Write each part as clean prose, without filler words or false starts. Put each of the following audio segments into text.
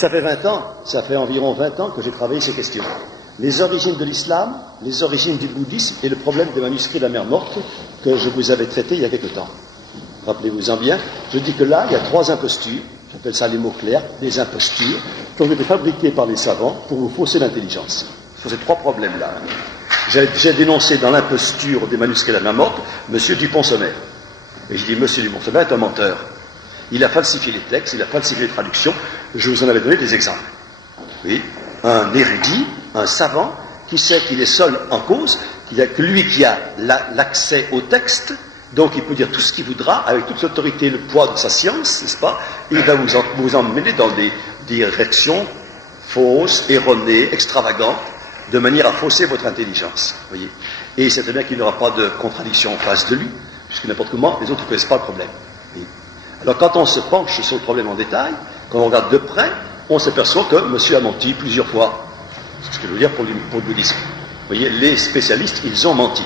Ça fait 20 ans, ça fait environ 20 ans que j'ai travaillé ces questions. Les origines de l'islam, les origines du bouddhisme et le problème des manuscrits de la mer Morte que je vous avais traité il y a quelque temps. Rappelez-vous-en bien, je dis que là, il y a 3 impostures, j'appelle ça les mots clairs, des impostures, qui ont été fabriquées par les savants pour vous fausser l'intelligence. Sur ces 3 problèmes-là. J'ai dénoncé dans l'imposture des manuscrits de la mer Morte M. Dupont-Sommer. Et je dis, M. Dupont-Sommer est un menteur. Il a falsifié les textes, il a falsifié les traductions. Je vous en avais donné des exemples. Oui, un érudit, un savant, qui sait qu'il est seul en cause, qu'il n'y a que lui qui a l'accès au texte, donc il peut dire tout ce qu'il voudra, avec toute l'autorité et le poids de sa science, n'est-ce pas? Et il va vous emmener dans des directions fausses, erronées, extravagantes, de manière à fausser votre intelligence. Voyez. Et c'est très bien qu'il n'y aura pas de contradiction en face de lui, puisque n'importe comment, les autres ne connaissent pas le problème. Voyez. Alors quand on se penche sur le problème en détail, quand on regarde de près, on s'aperçoit que monsieur a menti plusieurs fois. C'est ce que je veux dire pour le bouddhisme. Vous voyez, les spécialistes, ils ont menti.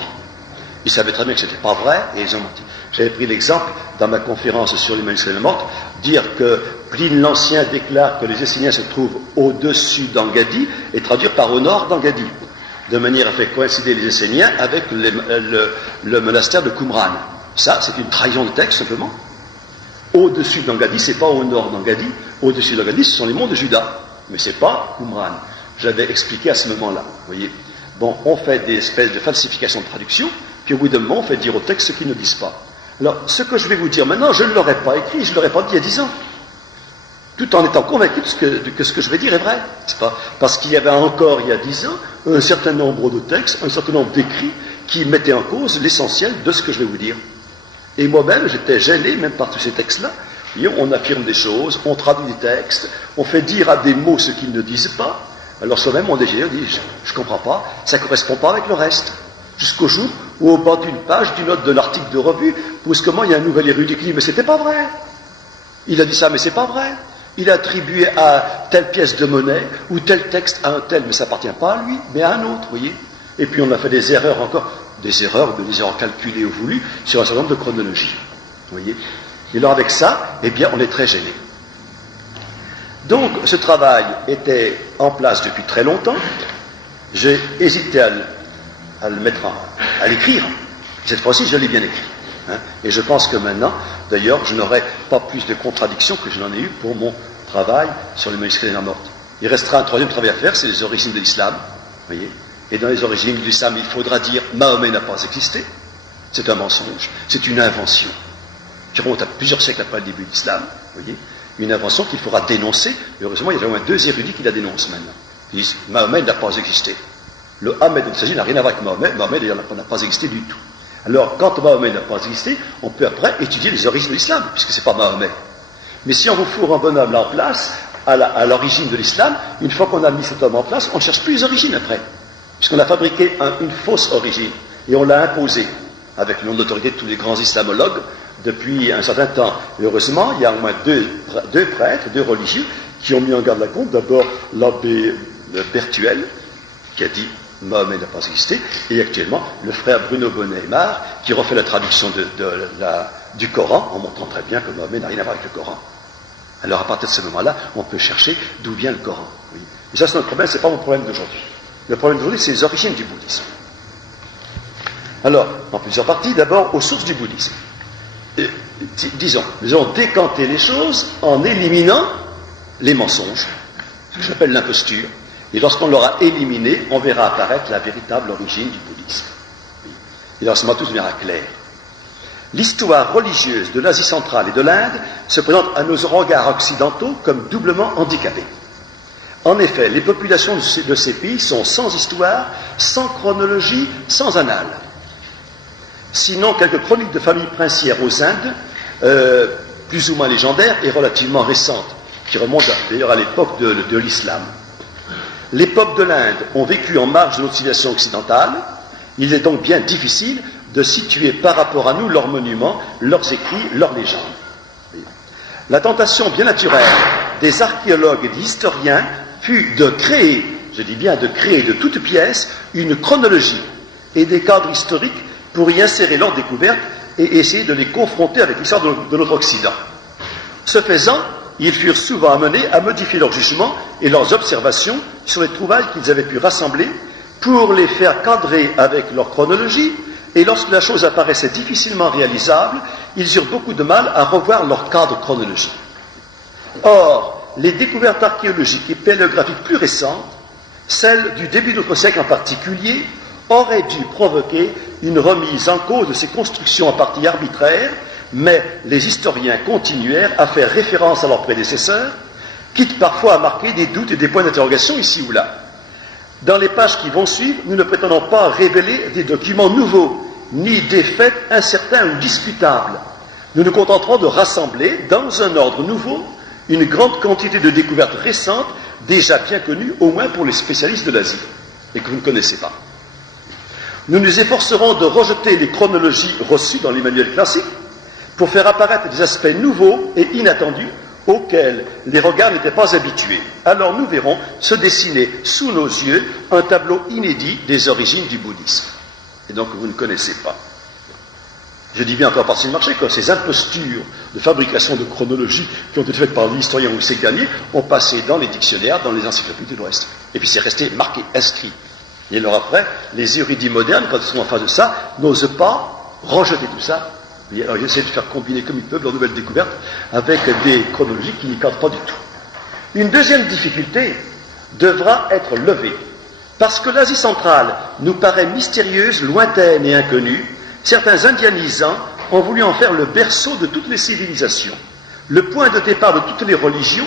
Ils savaient très bien que ce n'était pas vrai et ils ont menti. J'avais pris l'exemple dans ma conférence sur les manuscrits de la Morte, dire que Pline l'Ancien déclare que les Esséniens se trouvent au-dessus d'Engaddi et traduire par au nord d'Engaddi, de manière à faire coïncider les Esséniens avec le monastère de Qumran. Ça, c'est une trahison de texte simplement. Au-dessus d'Engaddi, c'est pas au nord d'Engaddi. Au-dessus d'Engaddi, ce sont les monts de Juda. Mais c'est pas Qumran. J'avais expliqué à ce moment-là. Vous voyez. Bon, on fait des espèces de falsifications de traduction, puis au bout d'un moment, on fait dire au texte ce qu'ils ne disent pas. Alors, ce que je vais vous dire maintenant, je ne l'aurais pas écrit, je ne l'aurais pas dit il y a 10 ans. Tout en étant convaincu que ce que je vais dire est vrai. C'est pas parce qu'il y avait encore, il y a 10 ans, un certain nombre de textes, un certain nombre d'écrits qui mettaient en cause l'essentiel de ce que je vais vous dire. Et moi-même, j'étais gêné, même par tous ces textes-là. On affirme des choses, on traduit des textes, on fait dire à des mots ce qu'ils ne disent pas. Alors soi-même, on est gêné, on dit, je ne comprends pas, ça ne correspond pas avec le reste. Jusqu'au jour où, au bas d'une page, d'une note d'un article de revue, brusquement, il y a un nouvel érudit qui dit, mais c'était pas vrai. Il a dit ça, mais c'est pas vrai. Il a attribué à telle pièce de monnaie, ou tel texte à un tel, mais ça n'appartient pas à lui, mais à un autre, vous voyez. Et puis on a fait des erreurs encore, des erreurs calculées ou voulues, sur un certain nombre de chronologies. Vous voyez. Et alors avec ça, eh bien, on est très gêné. Donc, ce travail était en place depuis très longtemps. J'ai hésité à le mettre à l'écrire. Cette fois-ci, je l'ai bien écrit. Hein. Et je pense que maintenant, d'ailleurs, je n'aurai pas plus de contradictions que je n'en ai eu pour mon travail sur les manuscrits de la Morte. Il restera un 3e travail à faire, c'est les origines de l'islam. Voyez. Et dans les origines de l'islam, il faudra dire Mahomet n'a pas existé. C'est un mensonge, c'est une invention qui remonte à plusieurs siècles après le début de l'islam. Voyez. Une invention qu'il faudra dénoncer. Heureusement, il y a au moins 2 érudits qui la dénoncent maintenant. Ils disent Mahomet n'a pas existé. Le Ahmed dont il s'agit n'a rien à voir avec Mahomet. Mahomet d'ailleurs n'a pas existé du tout. Alors, quand Mahomet n'a pas existé, on peut après étudier les origines de l'islam, puisque ce n'est pas Mahomet. Mais si on vous fourre un bonhomme là en place, à l'origine de l'islam, une fois qu'on a mis cet homme en place, on ne cherche plus les origines après. Puisqu'on a fabriqué une fausse origine, et on l'a imposée, avec le nom d'autorité de tous les grands islamologues, depuis un certain temps. Et heureusement, il y a au moins deux prêtres, 2 religieux, qui ont mis en garde la compte. D'abord, l'abbé Bertuel, qui a dit Mahomet n'a pas existé, et actuellement, le frère Bruno Bonnet-Aymar, qui refait la traduction du Coran, en montrant très bien que Mahomet n'a rien à voir avec le Coran. Alors, à partir de ce moment-là, on peut chercher d'où vient le Coran. Oui. Et ça, c'est notre problème, ce n'est pas mon problème d'aujourd'hui. Le problème d'aujourd'hui, c'est les origines du bouddhisme. Alors, en plusieurs parties, d'abord, aux sources du bouddhisme. Disons, nous allons décanter les choses en éliminant les mensonges, ce que j'appelle l'imposture. Et lorsqu'on l'aura éliminé, on verra apparaître la véritable origine du bouddhisme. Et dans ce moment, tout deviendra clair. L'histoire religieuse de l'Asie centrale et de l'Inde se présente à nos regards occidentaux comme doublement handicapée. En effet, les populations de ces pays sont sans histoire, sans chronologie, sans annales. Sinon, quelques chroniques de familles princières aux Indes, plus ou moins légendaires et relativement récentes, qui remontent d'ailleurs à l'époque de l'islam. Les peuples de l'Inde ont vécu en marge de notre civilisation occidentale. Il est donc bien difficile de situer par rapport à nous leurs monuments, leurs écrits, leurs légendes. La tentation bien naturelle des archéologues et des historiens fut de créer, je dis bien de créer de toutes pièces, une chronologie et des cadres historiques pour y insérer leurs découvertes et essayer de les confronter avec l'histoire de notre Occident. Ce faisant, ils furent souvent amenés à modifier leurs jugements et leurs observations sur les trouvailles qu'ils avaient pu rassembler pour les faire cadrer avec leur chronologie, et lorsque la chose apparaissait difficilement réalisable, ils eurent beaucoup de mal à revoir leur cadre chronologique. Or, les découvertes archéologiques et paléographiques plus récentes, celles du début de notre siècle en particulier, auraient dû provoquer une remise en cause de ces constructions en partie arbitraires, mais les historiens continuèrent à faire référence à leurs prédécesseurs, quitte parfois à marquer des doutes et des points d'interrogation ici ou là. Dans les pages qui vont suivre, nous ne prétendons pas révéler des documents nouveaux, ni des faits incertains ou discutables. Nous nous contenterons de rassembler, dans un ordre nouveau, une grande quantité de découvertes récentes, déjà bien connues, au moins pour les spécialistes de l'Asie, et que vous ne connaissez pas. Nous nous efforcerons de rejeter les chronologies reçues dans les manuels classiques pour faire apparaître des aspects nouveaux et inattendus auxquels les regards n'étaient pas habitués. Alors nous verrons se dessiner sous nos yeux un tableau inédit des origines du bouddhisme, et donc que vous ne connaissez pas. Je dis bien encore partie de marché que ces impostures de fabrication de chronologie qui ont été faites par l'historien Wissek Gagné ont passé dans les dictionnaires, dans les encyclopédies de l'Ouest. Et puis c'est resté marqué, inscrit. Et alors après, les érudits modernes, quand ils sont en face de ça, n'osent pas rejeter tout ça. Et alors ils essaient de faire combiner comme ils peuvent leurs nouvelles découvertes avec des chronologies qui n'y cadrent pas du tout. Une deuxième difficulté devra être levée. Parce que l'Asie centrale nous paraît mystérieuse, lointaine et inconnue, certains indianisants ont voulu en faire le berceau de toutes les civilisations, le point de départ de toutes les religions,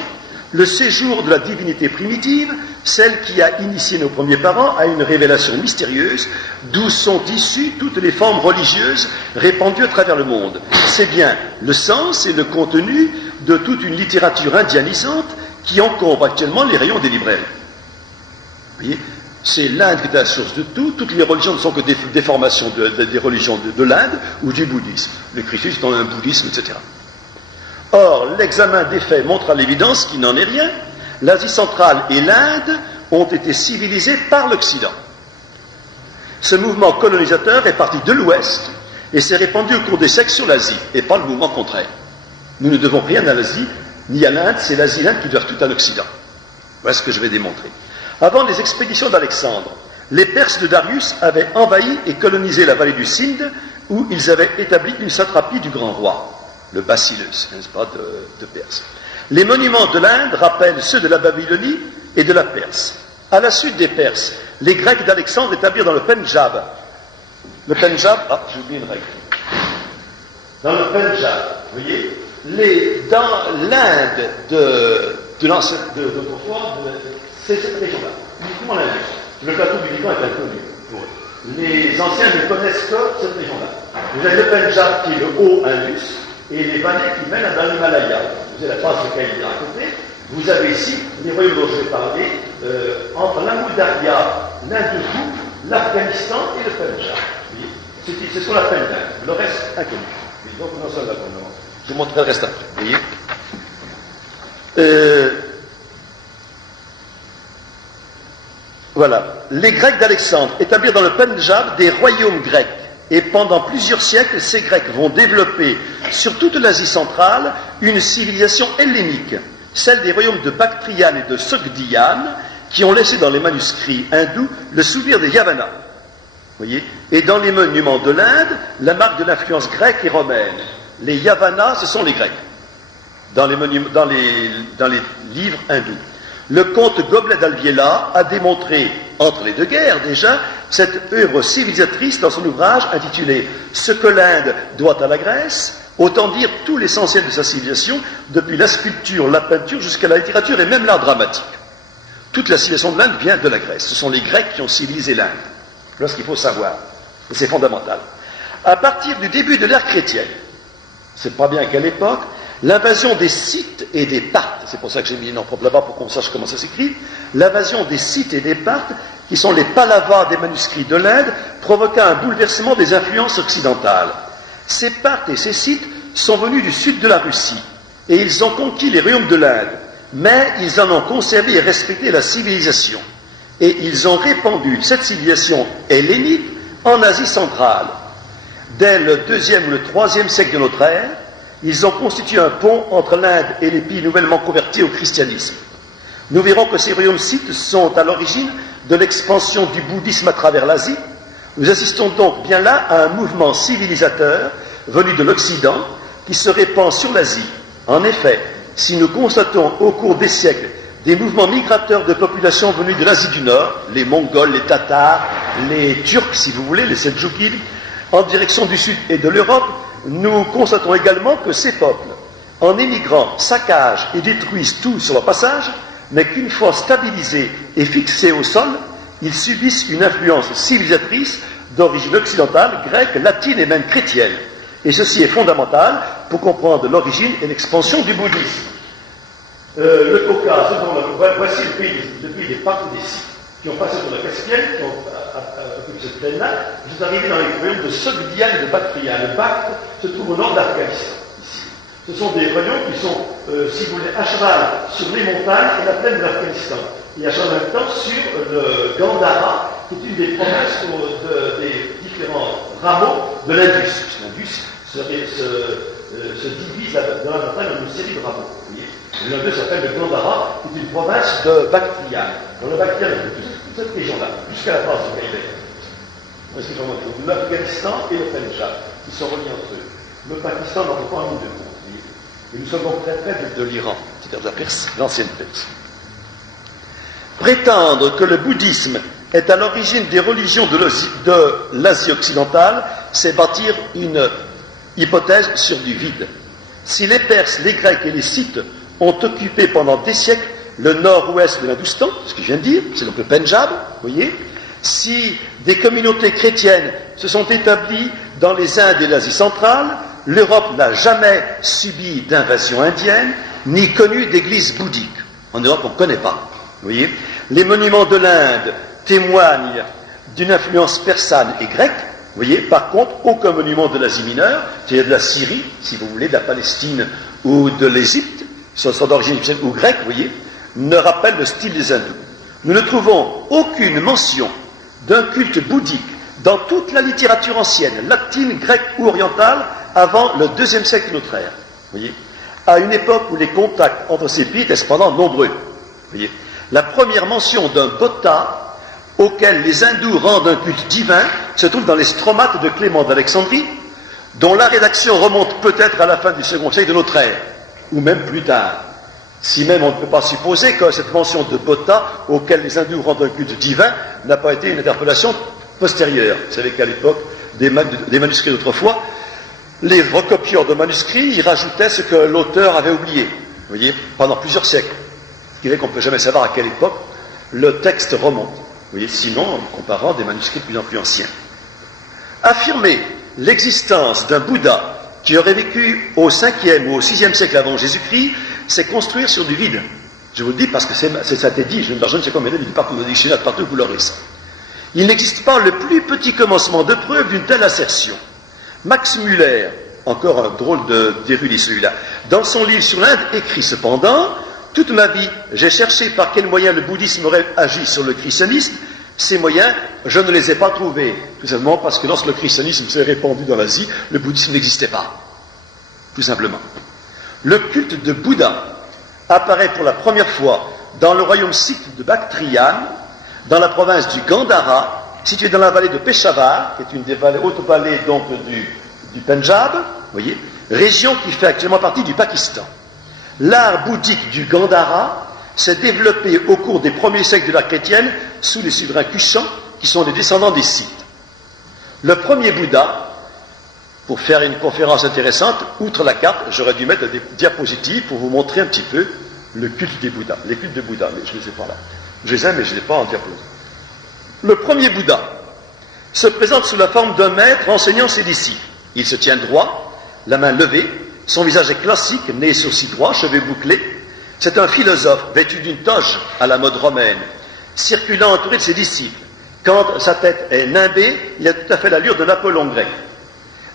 le séjour de la divinité primitive, celle qui a initié nos premiers parents à une révélation mystérieuse, d'où sont issues toutes les formes religieuses répandues à travers le monde. C'est bien le sens et le contenu de toute une littérature indianisante qui encombre actuellement les rayons des librairies. Vous voyez, c'est l'Inde qui est la source de tout. Toutes les religions ne sont que des déformations des religions de l'Inde ou du bouddhisme. Le christianisme étant un bouddhisme, etc. Or, l'examen des faits montre à l'évidence qu'il n'en est rien. L'Asie centrale et l'Inde ont été civilisées par l'Occident. Ce mouvement colonisateur est parti de l'Ouest et s'est répandu au cours des siècles sur l'Asie, et pas le mouvement contraire. Nous ne devons rien à l'Asie, ni à l'Inde, c'est l'Asie et l'Inde qui doivent tout à l'Occident. Voilà ce que je vais démontrer. Avant les expéditions d'Alexandre, les Perses de Darius avaient envahi et colonisé la vallée du Sindh, où ils avaient établi une satrapie du grand roi, le Bacillus, n'est-ce pas, de Perse. Les monuments de l'Inde rappellent ceux de la Babylonie et de la Perse. À la suite des Perses, les Grecs d'Alexandre établirent dans le Pendjab. Le Pendjab, j'ai oublié une règle. Dans le Pendjab, vous voyez, dans l'Inde d'autrefois, c'est cette région-là, uniquement l'Indus. Le plateau du Liban est inconnu pour eux. Les anciens ne connaissent que cette région-là. Vous avez le Pendjab qui est le haut Indus, et les vallées qui mènent dans l'Himalaya. Vous avez la face de Caïd à côté. Vous avez ici les royaumes dont je vais parler, entre l'Amoudaria, l'Hindoukou, l'Afghanistan et le Pendjab. C'est ce qu'on appelle l'Inde. Le reste, inconnu. Donc, non seulement je vous montrerai le reste après. Vous voyez, voilà. Les Grecs d'Alexandre établirent dans le Pendjab des royaumes grecs. Et pendant plusieurs siècles, ces Grecs vont développer sur toute l'Asie centrale une civilisation hellénique, celle des royaumes de Bactriane et de Sogdiane, qui ont laissé dans les manuscrits hindous le souvenir des Yavanas. Voyez, et dans les monuments de l'Inde, la marque de l'influence grecque et romaine. Les Yavanas, ce sont les Grecs, dans les livres hindous. Le comte Goblet d'Alviela a démontré, entre les deux guerres déjà, cette œuvre civilisatrice dans son ouvrage intitulé « Ce que l'Inde doit à la Grèce », autant dire tout l'essentiel de sa civilisation, depuis la sculpture, la peinture, jusqu'à la littérature et même l'art dramatique. Toute la civilisation de l'Inde vient de la Grèce. Ce sont les Grecs qui ont civilisé l'Inde. Voilà ce qu'il faut savoir. Et c'est fondamental. À partir du début de l'ère chrétienne, c'est pas bien à quelle époque, l'invasion des Scythes et des Parthes, c'est pour ça que j'ai mis les noms propres là-bas pour qu'on sache comment ça s'écrit, l'invasion des Scythes et des Parthes, qui sont les Pallavas des manuscrits de l'Inde, provoqua un bouleversement des influences occidentales. Ces Parthes et ces Scythes sont venus du sud de la Russie, et ils ont conquis les royaumes de l'Inde, mais ils en ont conservé et respecté la civilisation. Et ils ont répandu cette civilisation hellénique en Asie centrale. Dès le 2e ou le 3e siècle de notre ère, Ils ont constitué un pont entre l'Inde et les pays nouvellement convertis au christianisme. Nous verrons que ces royaumes scythes sont à l'origine de l'expansion du bouddhisme à travers l'Asie. Nous assistons donc bien là à un mouvement civilisateur venu de l'Occident qui se répand sur l'Asie. En effet, si nous constatons au cours des siècles des mouvements migrateurs de populations venues de l'Asie du Nord, les Mongols, les Tatars, les Turcs, si vous voulez, les Seldjoukides, en direction du Sud et de l'Europe, nous constatons également que ces peuples, en émigrant, saccagent et détruisent tout sur leur passage, mais qu'une fois stabilisés et fixés au sol, ils subissent une influence civilisatrice d'origine occidentale, grecque, latine et même chrétienne. Et ceci est fondamental pour comprendre l'origine et l'expansion du bouddhisme. Le Caucase, voici le pays des Parthes et des Scythes, qui ont passé sur la Caspienne, qui ont occupé cette plaine-là, vous arrivez dans les royaumes de Sogdiane et de Bactria. Le Bactre se trouve au nord d'Afghanistan, ici. Ce sont des royaumes qui sont, si vous voulez, à cheval sur les montagnes et la plaine de l'Afghanistan. Et à cheval en même temps sur le Gandhara, qui est une des provinces des différents rameaux de l'Indus. L'Indus se divise dans la montagne en une série de rameaux. Vous voyez, l'Indus s'appelle le Gandhara, qui est une province de Bactriane. Dans le Bactriane, toute cette région-là, jusqu'à la France du Caïbé. L'Afghanistan et le Pendjab, qui sont reliés entre eux. Le Pakistan n'en fait pas un ou deux. Et nous sommes donc très près de l'Iran, c'est-à-dire de la Perse, l'ancienne Perse. Prétendre que le bouddhisme est à l'origine des religions de l'Asie occidentale, c'est bâtir une hypothèse sur du vide. Si les Perses, les Grecs et les Scythes ont occupé pendant des siècles le nord-ouest de l'Hindustan, ce que je viens de dire, c'est donc le Pendjab, vous voyez, si des communautés chrétiennes se sont établies dans les Indes et l'Asie centrale, l'Europe n'a jamais subi d'invasion indienne, ni connu d'église bouddhique. En Europe, on ne connaît pas. Vous voyez, les monuments de l'Inde témoignent d'une influence persane et grecque. Vous voyez, par contre, aucun monument de l'Asie mineure, c'est-à-dire de la Syrie, si vous voulez, de la Palestine ou de l'Égypte, soit d'origine égyptienne ou grecque, vous voyez, ne rappelle le style des hindous. Nous ne trouvons aucune mention d'un culte bouddhique dans toute la littérature ancienne, latine, grecque ou orientale, avant le IIe siècle de notre ère. Vous voyez, à une époque où les contacts entre ces pays étaient cependant nombreux. Vous voyez, la première mention d'un Botha auquel les hindous rendent un culte divin se trouve dans les Stromates de Clément d'Alexandrie, dont la rédaction remonte peut-être à la fin du second siècle de notre ère, ou même plus tard. Si même on ne peut pas supposer que cette mention de Botha, auquel les hindous rendent un culte divin, n'a pas été une interpellation postérieure. Vous savez qu'à l'époque des manuscrits d'autrefois, les recopieurs de manuscrits y rajoutaient ce que l'auteur avait oublié, vous voyez, pendant plusieurs siècles. Ce qui fait qu'on ne peut jamais savoir à quelle époque le texte remonte. Vous voyez, sinon, en comparant des manuscrits de plus en plus anciens. Affirmer l'existence d'un Bouddha qui aurait vécu au 5e ou au 6e siècle avant Jésus-Christ, c'est construire sur du vide. Je vous le dis parce que ça a été dit, je ne sais combien de partout dans les dictionnaires, partout vous l'aurez ça. Il n'existe pas le plus petit commencement de preuve d'une telle assertion. Max Muller, encore un drôle d'érudit celui-là, dans son livre sur l'Inde, écrit cependant: toute ma vie, j'ai cherché par quels moyens le bouddhisme aurait agi sur le christianisme. Ces moyens, je ne les ai pas trouvés. Tout simplement parce que lorsque le christianisme s'est répandu dans l'Asie, le bouddhisme n'existait pas. Tout simplement. Le culte de Bouddha apparaît pour la première fois dans le royaume scythe de Bactriane, dans la province du Gandhara, située dans la vallée de Peshawar, qui est une des hautes vallées donc du Pendjab, voyez, région qui fait actuellement partie du Pakistan. L'art bouddhique du Gandhara s'est développé au cours des premiers siècles de l'ère chrétienne sous les souverains Kushans, qui sont des descendants des Scythes. Le premier Bouddha, pour faire une conférence intéressante, outre la carte, j'aurais dû mettre des diapositives pour vous montrer un petit peu le culte des Bouddhas, les cultes de Bouddha, mais je ne les ai pas là. Je les ai, mais je ne les ai pas en diapositive. Le premier Bouddha se présente sous la forme d'un maître enseignant ses disciples. Il se tient droit, la main levée, son visage est classique, nez et sourcils droits, cheveux bouclés. C'est un philosophe vêtu d'une toge à la mode romaine, circulant entouré de ses disciples. Quand sa tête est nimbée, il a tout à fait l'allure de l'Apollon grec.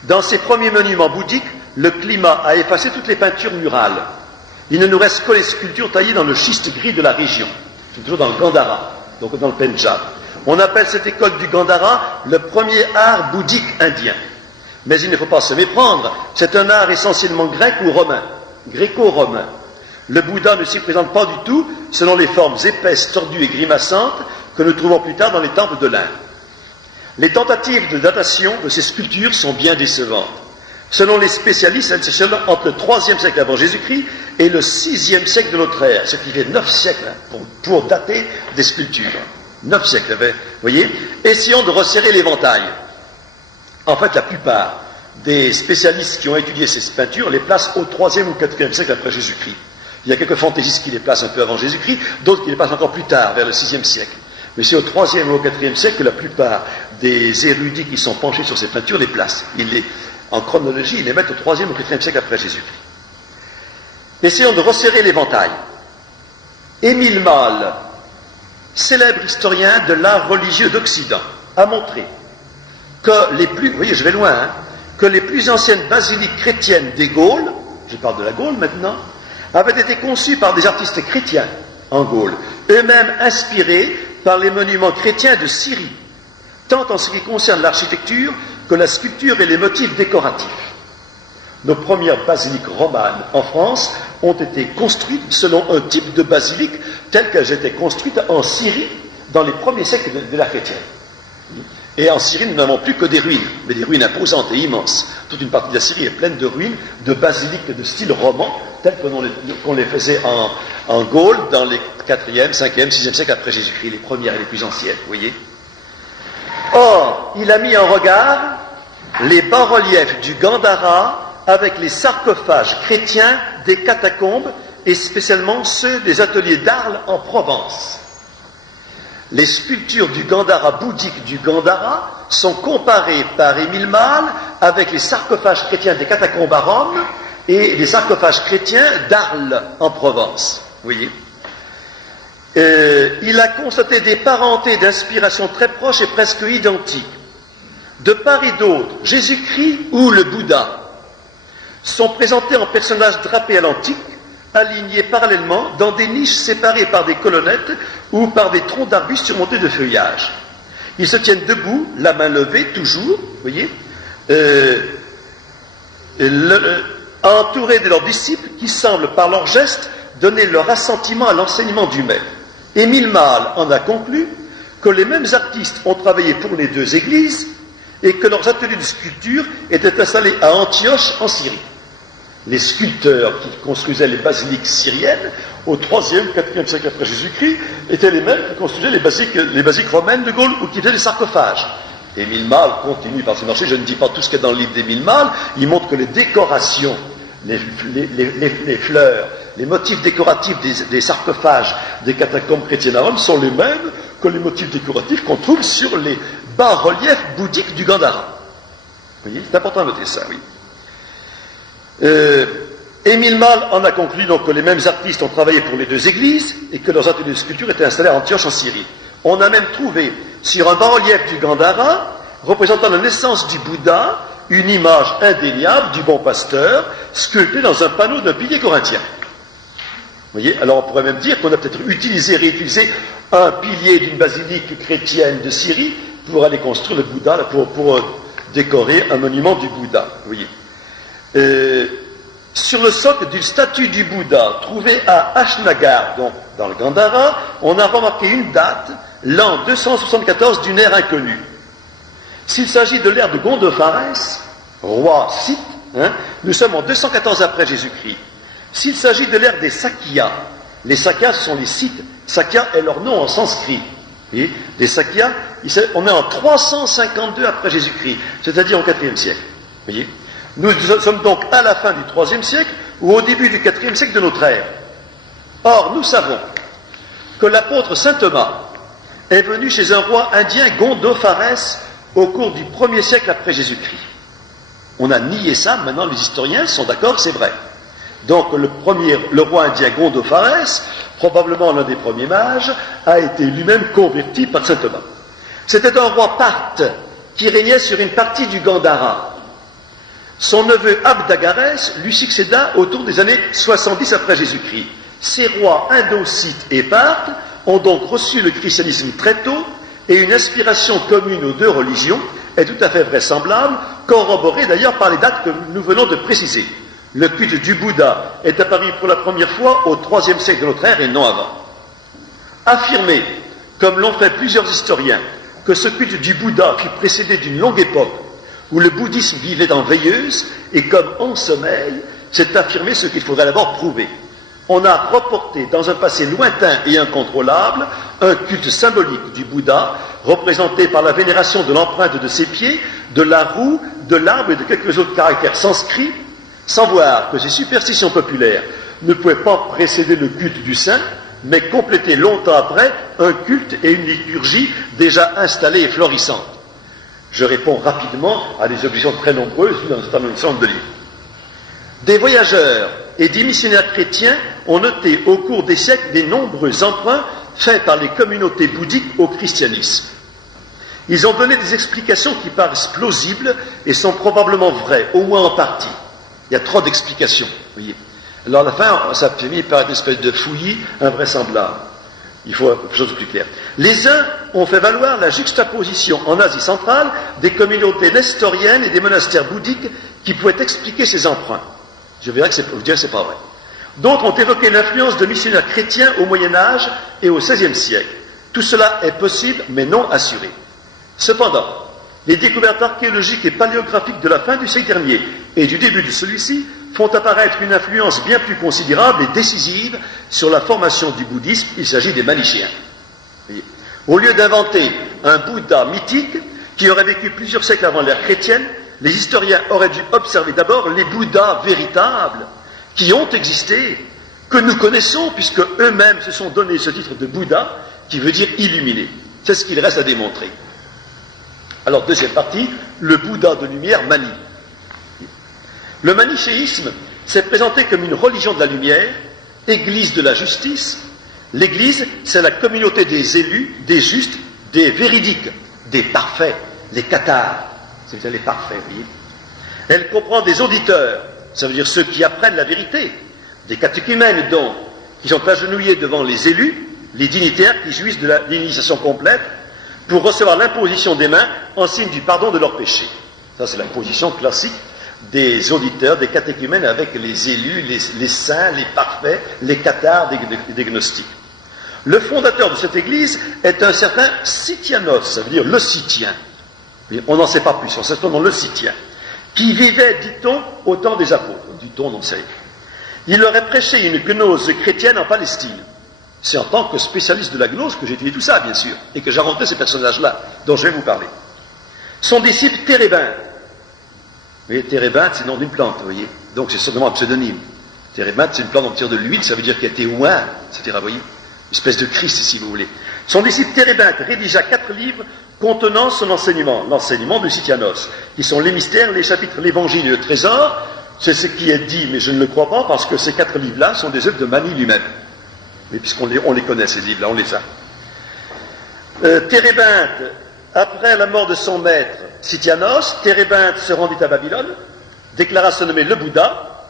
Dans ses premiers monuments bouddhiques, le climat a effacé toutes les peintures murales. Il ne nous reste que les sculptures taillées dans le schiste gris de la région. C'est toujours dans le Gandhara, donc dans le Pendjab. On appelle cette école du Gandhara le premier art bouddhique indien. Mais il ne faut pas se méprendre, c'est un art essentiellement grec ou romain, gréco-romain. Le Bouddha ne s'y présente pas du tout selon les formes épaisses, tordues et grimaçantes que nous trouvons plus tard dans les temples de l'Inde. Les tentatives de datation de ces sculptures sont bien décevantes. Selon les spécialistes, elles se situent entre le 3e siècle avant Jésus-Christ et le 6e siècle de notre ère, ce qui fait 9 siècles pour dater des sculptures. 9 siècles, vous voyez. Essayons de resserrer l'éventail. En fait, la plupart des spécialistes qui ont étudié ces peintures les placent au 3e ou 4e siècle après Jésus-Christ. Il y a quelques fantaisistes qui les placent un peu avant Jésus-Christ, d'autres qui les placent encore plus tard, vers le 6e siècle. Mais c'est au 3e ou au 4e siècle que la plupart des érudits qui sont penchés sur ces peintures les placent. En chronologie, ils les mettent au 3e ou 4e siècle après Jésus-Christ. Essayons de resserrer l'éventail. Émile Malle, célèbre historien de l'art religieux d'Occident, a montré que les plus, vous voyez, je vais loin, que les plus anciennes basiliques chrétiennes des Gaules, je parle de la Gaule maintenant, avaient été conçues par des artistes chrétiens en Gaule, eux-mêmes inspirés par les monuments chrétiens de Syrie, tant en ce qui concerne l'architecture que la sculpture et les motifs décoratifs. Nos premières basiliques romanes en France ont été construites selon un type de basilique tel qu'elles étaient construites en Syrie dans les premiers siècles de l'ère chrétienne. Et en Syrie, nous n'avons plus que des ruines, mais des ruines imposantes et immenses. Toute une partie de la Syrie est pleine de ruines, de basiliques de style roman, telles qu'on les faisait en Gaule dans les 4e, 5e, 6e siècle après Jésus-Christ, les premières et les plus anciennes, vous voyez. Or, il a mis en regard les bas-reliefs du Gandhara avec les sarcophages chrétiens des catacombes et spécialement ceux des ateliers d'Arles en Provence. Les sculptures du Gandhara bouddhique du Gandhara sont comparées par Émile Malle avec les sarcophages chrétiens des catacombes à Rome et les sarcophages chrétiens d'Arles en Provence. Vous voyez. Il a constaté des parentés d'inspiration très proches et presque identiques. De part et d'autre, Jésus-Christ ou le Bouddha sont présentés en personnages drapés à l'antique, alignés parallèlement dans des niches séparées par des colonnettes ou par des troncs d'arbustes surmontés de feuillage. Ils se tiennent debout, la main levée, toujours, vous voyez, entourés de leurs disciples qui semblent, par leurs gestes, donner leur assentiment à l'enseignement du maître. Émile Malle en a conclu que les mêmes artistes ont travaillé pour les deux églises et que leurs ateliers de sculpture étaient installés à Antioche, en Syrie. Les sculpteurs qui construisaient les basiliques syriennes au 3e, 4e siècle après Jésus-Christ étaient les mêmes qui construisaient les basiliques romaines de Gaule ou qui faisaient les sarcophages. Émile Malle continue par ses marchés, je ne dis pas tout ce qu'il y a dans le livre d'Émile Malle, il montre que les décorations, les fleurs, les motifs décoratifs des sarcophages des catacombes chrétiennes à Rome sont les mêmes que les motifs décoratifs qu'on trouve sur les bas-reliefs bouddhiques du Gandhara. Vous voyez, c'est important de noter ça, oui. Émile Malle en a conclu donc que les mêmes artistes ont travaillé pour les deux églises et que leurs ateliers de sculpture étaient installés à Antioche en Syrie. On a même trouvé sur un bas-relief du Gandhara, représentant la naissance du Bouddha, une image indéniable du bon pasteur, sculptée dans un panneau d'un pilier corinthien. Vous voyez, alors on pourrait même dire qu'on a peut-être réutilisé un pilier d'une basilique chrétienne de Syrie pour aller construire le Bouddha, pour décorer un monument du Bouddha. Vous voyez. Sur le socle d'une statue du Bouddha trouvée à Ashnagar, donc dans le Gandhara, on a remarqué une date, l'an 274 d'une ère inconnue. S'il s'agit de l'ère de Gondopharès, roi scythe, nous sommes en 214 après Jésus-Christ. S'il s'agit de l'ère des Sakyas, les Sakyas sont les Scythes, Sakya est leur nom en sanskrit. Et des Sakyas, on est en 352 après Jésus-Christ, c'est-à-dire au 4e siècle. Vous voyez ? Nous sommes donc à la fin du 3e siècle ou au début du 4e siècle de notre ère. Or, nous savons que l'apôtre saint Thomas est venu chez un roi indien, Gondopharès, au cours du 1er siècle après Jésus-Christ. On a nié ça, maintenant les historiens sont d'accord, c'est vrai. Donc le roi indien Gondopharès, probablement l'un des premiers mages, a été lui-même converti par saint Thomas. C'était un roi parthe qui régnait sur une partie du Gandhara. Son neveu Abdagarès lui succéda autour des années 70 après Jésus-Christ. Ces rois indo-scythes et parthes ont donc reçu le christianisme très tôt et une inspiration commune aux deux religions est tout à fait vraisemblable corroborée d'ailleurs par les dates que nous venons de préciser. Le culte du Bouddha est apparu pour la première fois au IIIe siècle de notre ère et non avant. Affirmer, comme l'ont fait plusieurs historiens, que ce culte du Bouddha fut précédé d'une longue époque où le bouddhisme vivait en veilleuse et comme en sommeil, c'est affirmer ce qu'il faudrait d'abord prouver. On a reporté dans un passé lointain et incontrôlable un culte symbolique du Bouddha, représenté par la vénération de l'empreinte de ses pieds, de la roue, de l'arbre et de quelques autres caractères sanscrits, sans voir que ces superstitions populaires ne pouvaient pas précéder le culte du saint, mais compléter longtemps après un culte et une liturgie déjà installée et florissante. Je réponds rapidement à des objections très nombreuses dans un certain nombre de livres. Des voyageurs et des missionnaires chrétiens ont noté au cours des siècles des nombreux emprunts faits par les communautés bouddhiques au christianisme. Ils ont donné des explications qui paraissent plausibles et sont probablement vraies, au moins en partie. Il y a trop d'explications, voyez. Alors à la fin, ça finit par une espèce de fouillis invraisemblable. Il faut quelque chose de plus clair. Les uns ont fait valoir la juxtaposition en Asie centrale des communautés nestoriennes et des monastères bouddhiques qui pouvaient expliquer ces emprunts. Je dirais que c'est pas vrai. D'autres ont évoqué l'influence de missionnaires chrétiens au Moyen-Âge et au XVIe siècle. Tout cela est possible, mais non assuré. Cependant, les découvertes archéologiques et paléographiques de la fin du siècle dernier et du début de celui-ci font apparaître une influence bien plus considérable et décisive sur la formation du bouddhisme. Il s'agit des Manichéens. Au lieu d'inventer un Bouddha mythique qui aurait vécu plusieurs siècles avant l'ère chrétienne, les historiens auraient dû observer d'abord les Bouddhas véritables qui ont existé, que nous connaissons puisque eux-mêmes se sont donné ce titre de Bouddha qui veut dire illuminé. C'est ce qu'il reste à démontrer. Alors, deuxième partie, le Bouddha de lumière Mani. Le manichéisme s'est présenté comme une religion de la lumière, église de la justice. L'église, c'est la communauté des élus, des justes, des véridiques, des parfaits, les cathares, c'est-à-dire les parfaits, vous voyez. Elle comprend des auditeurs, ça veut dire ceux qui apprennent la vérité, des catéchumènes donc, qui sont agenouillés devant les élus, les dignitaires qui jouissent de l'initiation complète, pour recevoir l'imposition des mains en signe du pardon de leurs péchés. Ça, c'est la position classique des auditeurs, des catéchumènes avec les élus, les saints, les parfaits, les cathares, des gnostiques. Le fondateur de cette église est un certain Sithianos, ça veut dire le Scythien. On n'en sait pas plus, on sait seulement le Scythien, qui vivait, dit-on, au temps des apôtres. Dit-on, on sait. Il aurait prêché une gnose chrétienne en Palestine. C'est en tant que spécialiste de la gnose que j'ai étudié tout ça, bien sûr, et que j'ai rencontré ces personnages-là, dont je vais vous parler. Son disciple Térébinthe. Mais Térébinthe, c'est le nom d'une plante, vous voyez. Donc c'est simplement un pseudonyme. Térébinthe, c'est une plante dont on tire de l'huile, ça veut dire qu'il a été oint, etc. Vous voyez, une espèce de Christ, si vous voulez. Son disciple Térébinthe rédigea 4 livres contenant son enseignement, l'enseignement de Sithianos, qui sont les mystères, les chapitres, l'évangile et le trésor. C'est ce qui est dit, mais je ne le crois pas, parce que ces 4 livres-là sont des œuvres de Mani lui-même. Mais puisqu'on les connaît, ces livres-là, on les a. Térébinthe, après la mort de son maître, Sithianos, Térébinthe se rendit à Babylone, déclara se nommer le Bouddha,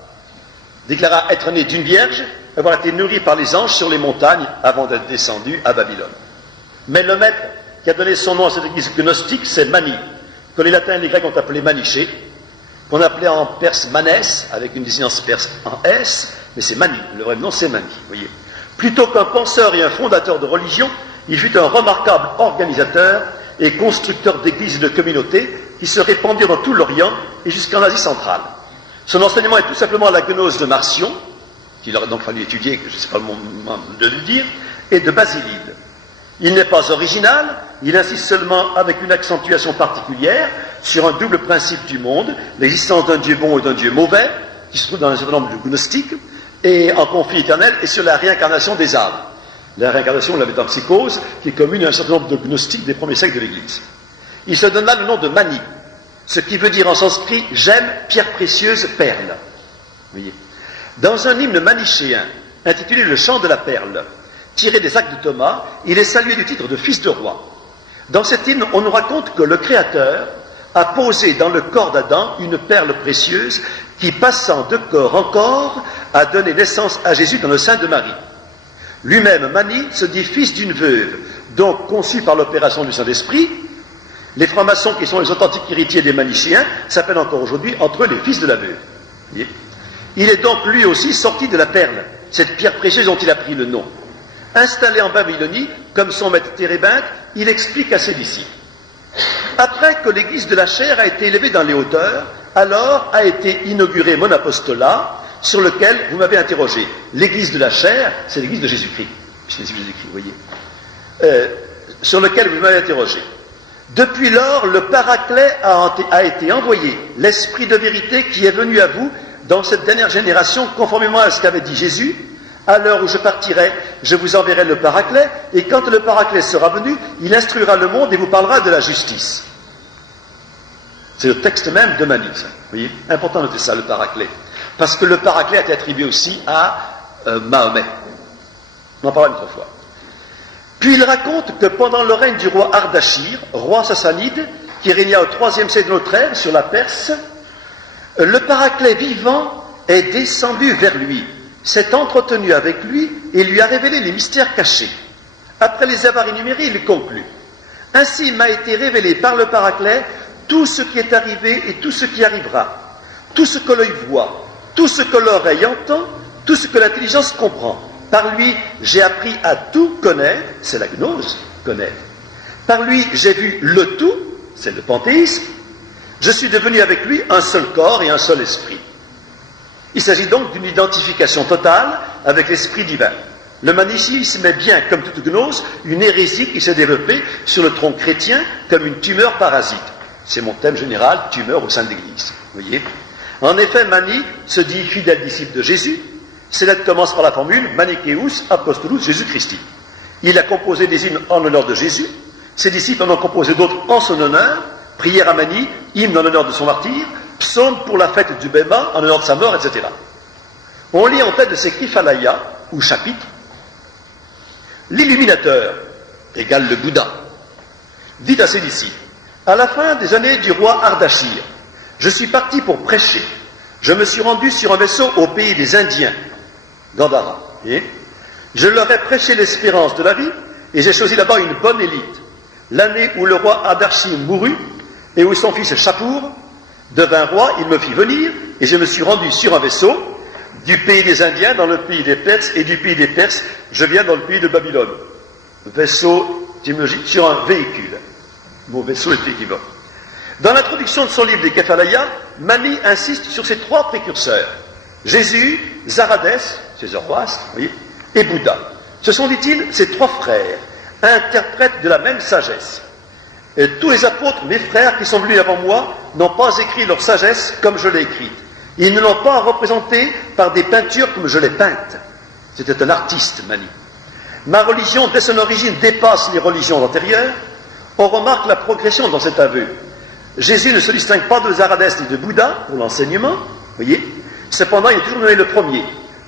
déclara être né d'une vierge, avoir été nourri par les anges sur les montagnes avant d'être descendu à Babylone. Mais le maître qui a donné son nom à cette église gnostique, c'est Mani, que les latins et les grecs ont appelé Maniché, qu'on appelait en perse Manès, avec une désinence perse en S, mais c'est Mani, le vrai nom c'est Mani, vous voyez. Plutôt qu'un penseur et un fondateur de religion, il fut un remarquable organisateur et constructeur d'églises et de communautés qui se répandirent dans tout l'Orient et jusqu'en Asie centrale. Son enseignement est tout simplement la gnose de Marcion, qu'il aurait donc fallu étudier, je ne sais pas le moment de le dire, et de Basilide. Il n'est pas original, il insiste seulement avec une accentuation particulière sur un double principe du monde, l'existence d'un Dieu bon et d'un Dieu mauvais, qui se trouve dans un certain nombre de gnostiques, et en conflit éternel, et sur la réincarnation des âmes. La réincarnation, on l'avait en psychose, qui est commune à un certain nombre de gnostiques des premiers siècles de l'Église. Il se donne là le nom de Mani, ce qui veut dire en sanskrit « gemme, pierre précieuse, perle ». Vous voyez. Dans un hymne manichéen, intitulé « Le chant de la perle », tiré des actes de Thomas, il est salué du titre de fils de roi. Dans cet hymne, on nous raconte que le Créateur a posé dans le corps d'Adam une perle précieuse qui, passant de corps en corps, a donné naissance à Jésus dans le sein de Marie. Lui-même, Mani, se dit fils d'une veuve, donc conçu par l'opération du Saint-Esprit, Les francs-maçons, qui sont les authentiques héritiers des manichéens, s'appellent encore aujourd'hui entre eux les fils de l'aveugle. Il est donc lui aussi sorti de la perle, cette pierre précieuse dont il a pris le nom. Installé en Babylonie, comme son maître Térébinthe, il explique à ses disciples. Après que l'église de la chair a été élevée dans les hauteurs, alors a été inauguré mon apostolat, sur lequel vous m'avez interrogé. L'église de la chair, c'est l'église de Jésus-Christ. C'est Jésus-Christ, vous voyez. Sur lequel vous m'avez interrogé. Depuis lors, le Paraclet a été envoyé, l'Esprit de vérité qui est venu à vous dans cette dernière génération, conformément à ce qu'avait dit Jésus. À l'heure où je partirai, je vous enverrai le Paraclet, et quand le Paraclet sera venu, il instruira le monde et vous parlera de la justice. C'est le texte même de Mani, ça. Vous voyez, important de noter ça, le Paraclet. Parce que le Paraclet a été attribué aussi à Mahomet. On en parlera une autre fois. Puis il raconte que pendant le règne du roi Ardachir, roi sassanide, qui régna au IIIe siècle de notre ère sur la Perse, le Paraclet vivant est descendu vers lui, s'est entretenu avec lui et lui a révélé les mystères cachés. Après les avoir énumérés, il conclut. Ainsi m'a été révélé par le Paraclet tout ce qui est arrivé et tout ce qui arrivera, tout ce que l'œil voit, tout ce que l'oreille entend, tout ce que l'intelligence comprend. Par lui, j'ai appris à tout connaître, c'est la gnose, connaître. Par lui, j'ai vu le tout, c'est le panthéisme. Je suis devenu avec lui un seul corps et un seul esprit. Il s'agit donc d'une identification totale avec l'esprit divin. Le manichéisme est bien, comme toute gnose, une hérésie qui s'est développée sur le tronc chrétien comme une tumeur parasite. C'est mon thème général, tumeur au sein de l'Église. Vous voyez ? En effet, Mani se dit fidèle disciple de Jésus. Ses lettres commencent par la formule Manicheus Apostolus Jésus Christi. Il a composé des hymnes en l'honneur de Jésus. Ses disciples en ont composé d'autres en son honneur. Prière à Mani, hymne en l'honneur de son martyr, psaume pour la fête du Béma en l'honneur de sa mort, etc. On lit en tête de ces Kifalaya, ou chapitres, l'illuminateur égale le Bouddha. Dit à ses disciples, à la fin des années du roi Ardachir, je suis parti pour prêcher. Je me suis rendu sur un vaisseau au pays des Indiens, Gandhara. Et je leur ai prêché l'espérance de la vie, et j'ai choisi là-bas une bonne élite. L'année où le roi Ardachir mourut, et où son fils Shapur devint roi, il me fit venir, et je me suis rendu sur un vaisseau, du pays des Indiens dans le pays des Perses, et du pays des Perses, je viens dans le pays de Babylone. Vaisseau, sur un véhicule. Mon vaisseau est équivoque. Dans l'introduction de son livre des Kephalaya, Mani insiste sur ces trois précurseurs. Jésus, Zaradès, c'est Zoroastre, oui, et Bouddha. Ce sont, dit-il, ces trois frères, interprètes de la même sagesse. Et tous les apôtres, mes frères qui sont venus avant moi, n'ont pas écrit leur sagesse comme je l'ai écrite. Ils ne l'ont pas représentée par des peintures comme je l'ai peinte. C'était un artiste, Mani. Ma religion, dès son origine, dépasse les religions antérieures. On remarque la progression dans cet aveu. Jésus ne se distingue pas de Zaradès ni de Bouddha pour l'enseignement, voyez. Cependant, il est toujours donné le premier,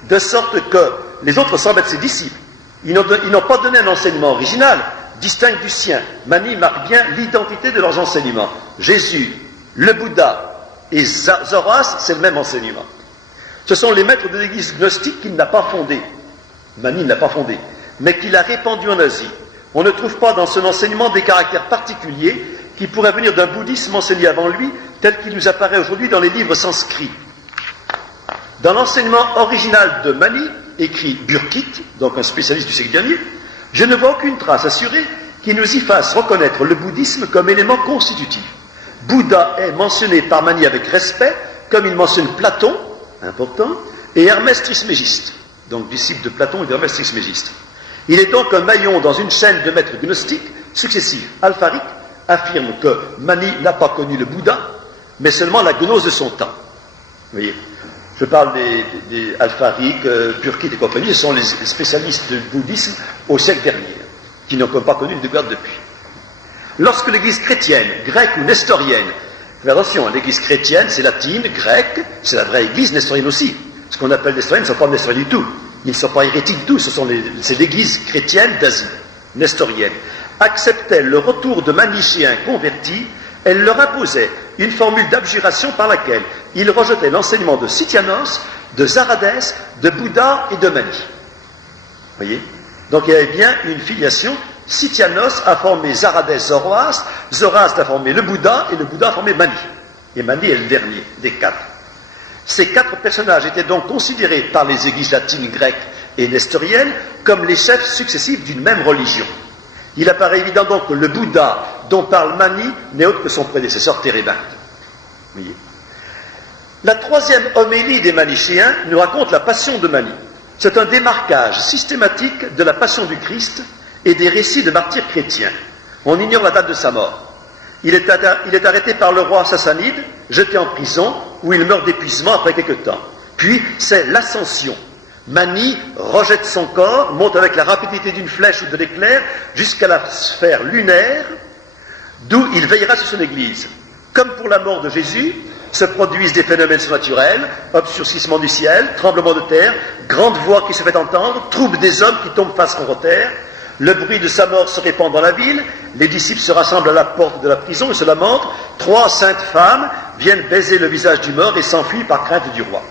de sorte que les autres semblent être ses disciples. Ils n'ont pas donné un enseignement original, distinct du sien. Mani marque bien l'identité de leurs enseignements. Jésus, le Bouddha et Zoroastre, c'est le même enseignement. Ce sont les maîtres de l'église gnostique qu'il n'a pas fondé. Mani ne l'a pas fondé, mais qu'il a répandu en Asie. On ne trouve pas dans son enseignement des caractères particuliers qui pourraient venir d'un bouddhisme enseigné avant lui, tel qu'il nous apparaît aujourd'hui dans les livres sanscrits. Dans l'enseignement original de Mani, écrit Burkit, donc un spécialiste du siècle dernier, je ne vois aucune trace assurée qui nous y fasse reconnaître le bouddhisme comme élément constitutif. Bouddha est mentionné par Mani avec respect, comme il mentionne Platon, important, et Hermès Trismégiste, donc disciple de Platon et d'Hermès Trismégiste. Il est donc un maillon dans une chaîne de maîtres gnostiques successifs. Alpharique affirme que Mani n'a pas connu le Bouddha, mais seulement la gnose de son temps. Vous voyez, je parle des Alphariques, Burkit et compagnie, ce sont les spécialistes du bouddhisme au siècle dernier, qui n'ont pas connu le découverte depuis. Lorsque l'église chrétienne, grecque ou nestorienne, faites attention, l'église chrétienne, c'est latine, grecque, c'est la vraie église, nestorienne aussi. Ce qu'on appelle nestorienne, ne sont pas nestoriens du tout. Ils ne sont pas hérétiques du tout, c'est l'église chrétienne d'Asie, nestorienne. Acceptait le retour de manichéens convertis, elle leur imposait une formule d'abjuration par laquelle ils rejetaient l'enseignement de Sityanos, de Zaradès, de Bouddha et de Mani. Voyez ? Donc il y avait bien une filiation Cytianos a formé Zaradès Zoroastre, Zoroastre a formé le Bouddha, et le Bouddha a formé Mani. Et Mani est le dernier des 4. Ces 4 personnages étaient donc considérés par les églises latines, grecques et nestoriennes comme les chefs successifs d'une même religion. Il apparaît évident donc que le Bouddha dont parle Mani n'est autre que son prédécesseur Térébinthe. Voyez. La 3e homélie des Manichéens nous raconte la passion de Mani. C'est un démarquage systématique de la passion du Christ et des récits de martyrs chrétiens. On ignore la date de sa mort. Il est arrêté par le roi sassanide, jeté en prison, où il meurt d'épuisement après quelque temps. Puis, c'est l'ascension. Mani rejette son corps, monte avec la rapidité d'une flèche ou de l'éclair jusqu'à la sphère lunaire, d'où il veillera sur son église. Comme pour la mort de Jésus, se produisent des phénomènes surnaturels, obscurcissement du ciel, tremblement de terre, grande voix qui se fait entendre, troupe des hommes qui tombent face contre terre. Le bruit de sa mort se répand dans la ville, les disciples se rassemblent à la porte de la prison et se lamentent. 3 saintes femmes viennent baiser le visage du mort et s'enfuient par crainte du roi.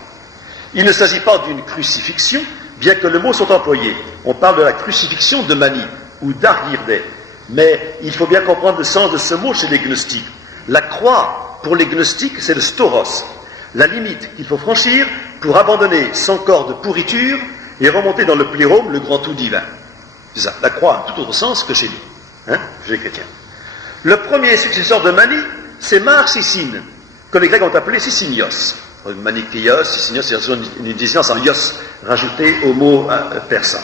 Il ne s'agit pas d'une crucifixion, bien que le mot soit employé. On parle de la crucifixion de Mani, ou d'Argirdet. Mais il faut bien comprendre le sens de ce mot chez les gnostiques. La croix, pour les gnostiques, c'est le stauros, la limite qu'il faut franchir pour abandonner son corps de pourriture et remonter dans le plérôme, le grand tout divin. C'est ça, la croix a un tout autre sens que chez nous, chez les chrétiens. Le premier successeur de Mani, c'est Marcisine, que les Grecs ont appelé Sicinios. Manichéos, Sicinios, c'est une désignance en ios, rajoutée au mot persan.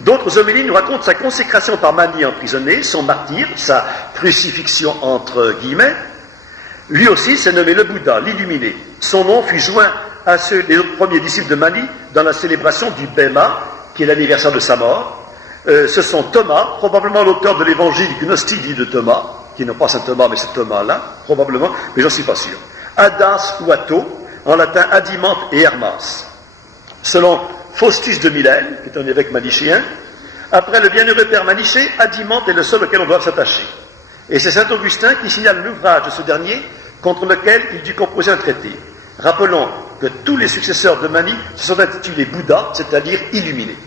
D'autres homélies nous racontent sa consécration par Mani emprisonné, son martyre, sa crucifixion entre guillemets. Lui aussi s'est nommé le Bouddha, l'illuminé. Son nom fut joint à ceux des autres premiers disciples de Mani dans la célébration du Bema, qui est l'anniversaire de sa mort. Ce sont Thomas, probablement l'auteur de l'évangile gnostique dit de Thomas, qui n'est pas Saint Thomas, mais c'est Thomas-là, probablement, mais j'en suis pas sûr. Adas ou Atho, en latin Adimante et Hermas. Selon Faustus de Mylène, qui est un évêque manichéen, après le bienheureux père Maniché, Adimante est le seul auquel on doit s'attacher. Et c'est saint Augustin qui signale l'ouvrage de ce dernier, contre lequel il dut composer un traité. Rappelons que tous les successeurs de Mani se sont intitulés Bouddha, c'est-à-dire illuminés.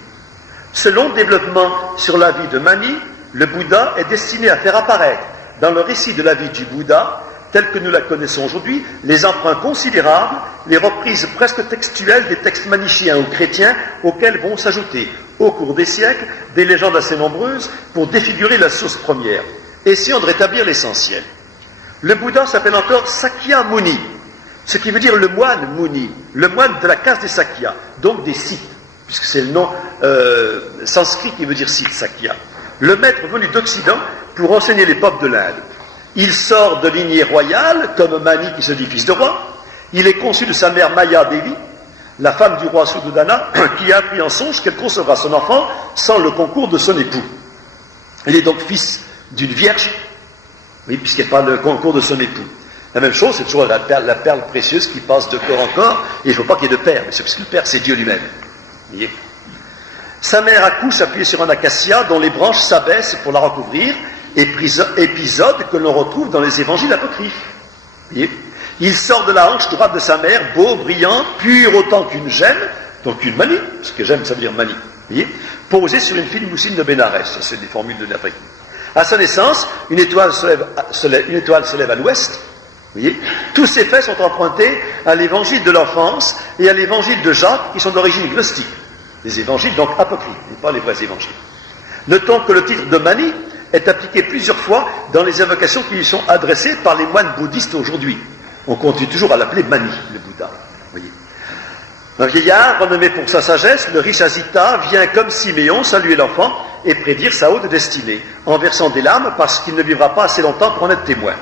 Ce long développement sur la vie de Mani, le Bouddha est destiné à faire apparaître dans le récit de la vie du Bouddha, tel que nous la connaissons aujourd'hui, les emprunts considérables, les reprises presque textuelles des textes manichéens ou chrétiens auxquels vont s'ajouter, au cours des siècles, des légendes assez nombreuses pour défigurer la source première. Essayons de rétablir l'essentiel. Le Bouddha s'appelle encore Sakya Muni, ce qui veut dire le moine Muni, le moine de la caste des Sakyas, donc des Scythes, puisque c'est le nom sanskrit qui veut dire Scythe, Sakya. Le maître venu d'Occident pour enseigner les peuples de l'Inde. Il sort de lignée royale, comme Mani qui se dit fils de roi. Il est conçu de sa mère Maya Devi, la femme du roi Suddhodana, qui a appris en songe qu'elle concevra son enfant sans le concours de son époux. Il est donc fils d'une vierge, oui, puisqu'elle parle le concours de son époux. La même chose, c'est toujours la perle précieuse qui passe de corps en corps, et il ne faut pas qu'il y ait de père, mais c'est parce que le père, c'est Dieu lui-même. Voyez. Sa mère accouche appuyée sur un acacia dont les branches s'abaissent pour la recouvrir, épisode que l'on retrouve dans les évangiles apocryphes. Voyez. Il sort de la hanche droite de sa mère, beau, brillant, pur autant qu'une gemme, donc une manie, parce que gemme ça veut dire manie, voyez, posée sur une fine moussine de Bénarès, ça c'est des formules de l'Afrique. À sa naissance, une étoile se lève à l'ouest, voyez. Tous ces faits sont empruntés à l'évangile de l'enfance et à l'évangile de Jacques, qui sont d'origine gnostique. Les évangiles donc apocryphes, et pas les vrais évangiles. Notons que le titre de Mani est appliqué plusieurs fois dans les invocations qui lui sont adressées par les moines bouddhistes aujourd'hui. On continue toujours à l'appeler Mani, le Bouddha. Voyez. Un vieillard, renommé pour sa sagesse, le riche Asita, vient comme Siméon saluer l'enfant et prédire sa haute destinée, en versant des larmes parce qu'il ne vivra pas assez longtemps pour en être témoin.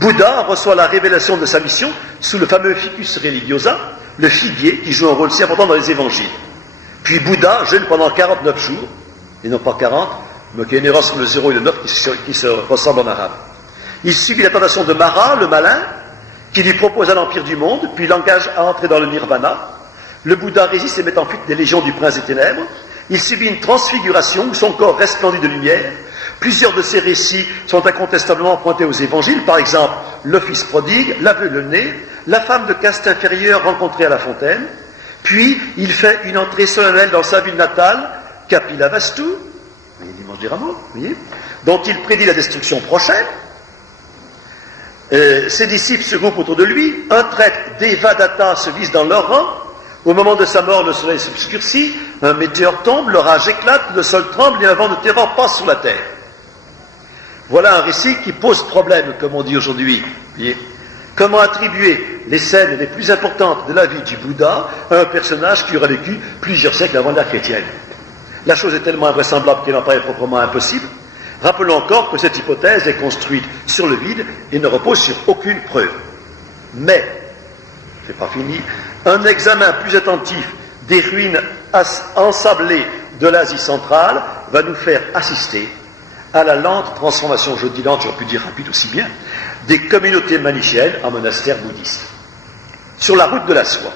Bouddha reçoit la révélation de sa mission sous le fameux ficus religiosa, le figuier qui joue un rôle si important dans les évangiles. Puis Bouddha jeûne pendant 49 jours, et non pas 40, mais qu'il y a une erreur sur le 0 et le 9 qui se ressemblent en arabe. Il subit la tentation de Mara, le malin, qui lui propose un empire du monde, puis l'engage à entrer dans le nirvana. Le Bouddha résiste et met en fuite des légions du prince des ténèbres. Il subit une transfiguration où son corps resplendit de lumière. Plusieurs de ces récits sont incontestablement pointés aux évangiles, par exemple le fils prodigue, l'aveugle né, la femme de caste inférieure rencontrée à la fontaine. Puis il fait une entrée solennelle dans sa ville natale, Kapilavastu, dimanche des Rameaux, vous voyez, dont il prédit la destruction prochaine. Ses disciples se groupent autour de lui, un traître Devadatta se vise dans leur rang. Au moment de sa mort, le soleil s'obscurcit, un météore tombe, l'orage éclate, le sol tremble et un vent de terreur passe sur la terre. Voilà un récit qui pose problème, comme on dit aujourd'hui. Comment attribuer les scènes les plus importantes de la vie du Bouddha à un personnage qui aurait vécu plusieurs siècles avant l'ère chrétienne? La chose est tellement invraisemblable qu'elle en paraît proprement impossible. Rappelons encore que cette hypothèse est construite sur le vide et ne repose sur aucune preuve. Mais, c'est pas fini, un examen plus attentif des ruines ensablées de l'Asie centrale va nous faire assister à la lente transformation, je dis lente, j'aurais pu dire rapide aussi bien, des communautés manichéennes en monastères bouddhistes. Sur la route de la soie.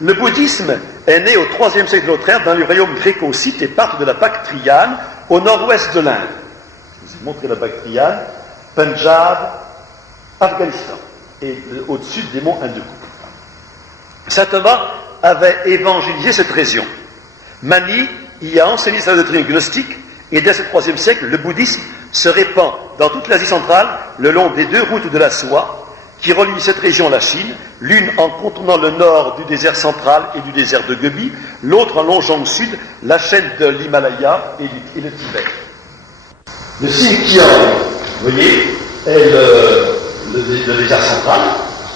Le bouddhisme est né au IIIe siècle de notre ère dans le royaume gréco-scythe et part de la Bactriane au nord-ouest de l'Inde. Je vous ai montré la Bactriane, Punjab, Afghanistan et au-dessus des monts Hindous. Saint Thomas avait évangélisé cette région. Mani y a enseigné sa doctrine gnostique et dès ce IIIe siècle, le bouddhisme se répand dans toute l'Asie centrale le long des deux routes de la soie qui relient cette région à la Chine, l'une en contournant le nord du désert central et du désert de Gobi, l'autre en longeant au sud la chaîne de l'Himalaya et le Tibet. Le Xinjiang, vous voyez, est le désert central,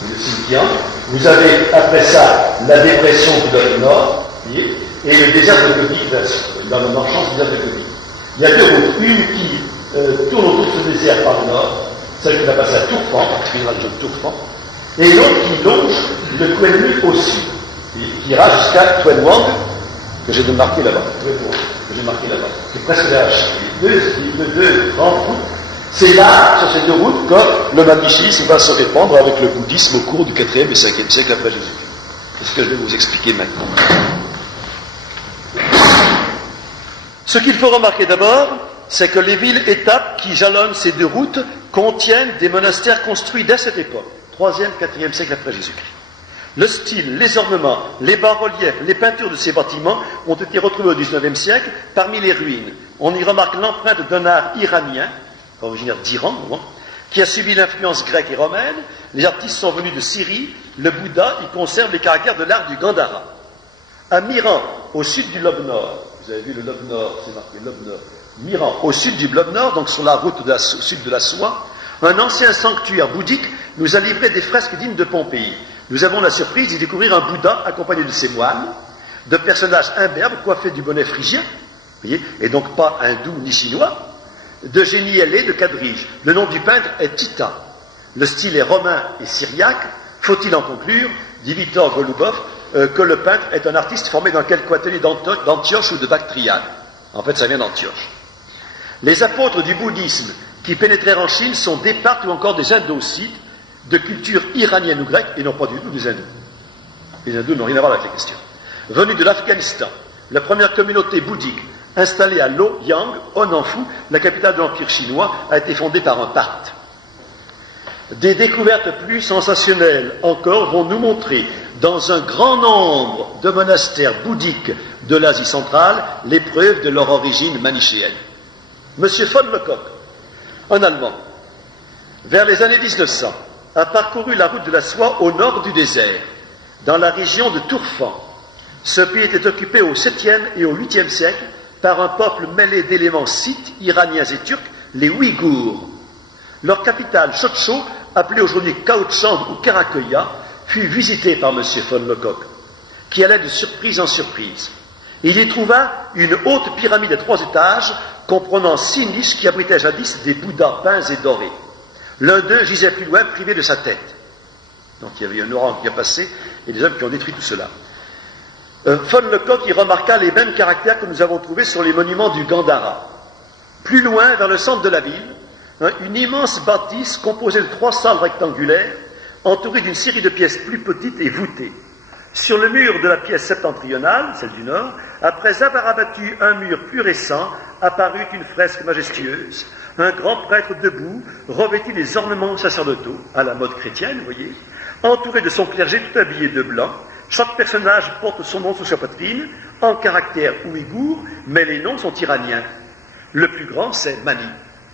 le Xinjiang. Vous avez après ça la dépression du Golfe Nord, voyez, et le désert de Gobi, dans le nord-champ du désert de Gobi. Il y a deux routes, une qui tourne autour de ce désert par le nord, celle qui va passer à Tourfan, qui ira de Tourfan, et l'autre qui longe le Kuen au sud, qui ira jusqu'à Tuen Wang, que j'ai marqué là-bas, qui est presque là, deux grandes routes. C'est là, sur ces deux routes, que le manichéisme va se répandre avec le bouddhisme au cours du 4e et 5e siècle après Jésus. C'est ce que je vais vous expliquer maintenant. Ce qu'il faut remarquer d'abord, c'est que les villes-étapes qui jalonnent ces deux routes contiennent des monastères construits dès cette époque, 3e, 4e siècle après Jésus-Christ. Le style, les ornements, les bas-reliefs, les peintures de ces bâtiments ont été retrouvés au 19e siècle parmi les ruines. On y remarque l'empreinte d'un art iranien, originaire d'Iran, qui a subi l'influence grecque et romaine. Les artistes sont venus de Syrie. Le Bouddha y conserve les caractères de l'art du Gandhara. À Miran, au sud du lobe nord, vous avez vu le lobe nord, c'est marqué lobe nord, Miran, au sud du lobe nord, donc sur la route au sud de la soie, un ancien sanctuaire bouddhique nous a livré des fresques dignes de Pompéi. Nous avons la surprise d'y découvrir un Bouddha accompagné de ses moines, de personnages imberbes coiffés du bonnet phrygien, voyez, et donc pas hindou ni chinois, de génies ailés de quadriges. Le nom du peintre est Tita. Le style est romain et syriaque. Faut-il en conclure, dit Victor Golubov, que le peintre est un artiste formé dans quelque atelier d'Antioche ou de Bactriane. En fait, ça vient d'Antioche. Les apôtres du bouddhisme qui pénétrèrent en Chine sont des Parthes ou encore des Indocites, de culture iranienne ou grecque, et non pas du tout des hindous. Les hindous n'ont rien à voir avec la question. Venus de l'Afghanistan, la première communauté bouddhique installée à Luoyang, au Nanfu, la capitale de l'Empire chinois, a été fondée par un Parthe. Des découvertes plus sensationnelles encore vont nous montrer, dans un grand nombre de monastères bouddhiques de l'Asie centrale, les preuves de leur origine manichéenne. Monsieur von Lecoq, un Allemand, vers les années 1900, a parcouru la route de la soie au nord du désert, dans la région de Tourfan. Ce pays était occupé au 7e et au 8e siècle par un peuple mêlé d'éléments scythes, iraniens et turcs, les Ouïghours. Leur capitale, Chotcho, appelée aujourd'hui Kaohsiung ou Karakoya, fut visitée par M. von Lecoq, qui allait de surprise en surprise. Il y trouva une haute pyramide à 3 étages, comprenant 6 niches qui abritaient jadis des bouddhas peints et dorés. L'un d'eux gisait plus loin, privé de sa tête. Donc il y avait un ouragan qui a passé, et des hommes qui ont détruit tout cela. Von Lecoq y remarqua les mêmes caractères que nous avons trouvés sur les monuments du Gandhara. Plus loin, vers le centre de la ville, une immense bâtisse composée de 3 salles rectangulaires, entourée d'une série de pièces plus petites et voûtées. Sur le mur de la pièce septentrionale, celle du nord, après avoir abattu un mur plus récent, apparut une fresque majestueuse. Un grand prêtre debout, revêtit des ornements sacerdotaux, à la mode chrétienne, vous voyez, entouré de son clergé tout habillé de blanc, Chaque personnage porte son nom sur sa poitrine, en caractère ouïghour, mais les noms sont iraniens. Le plus grand, c'est Mani.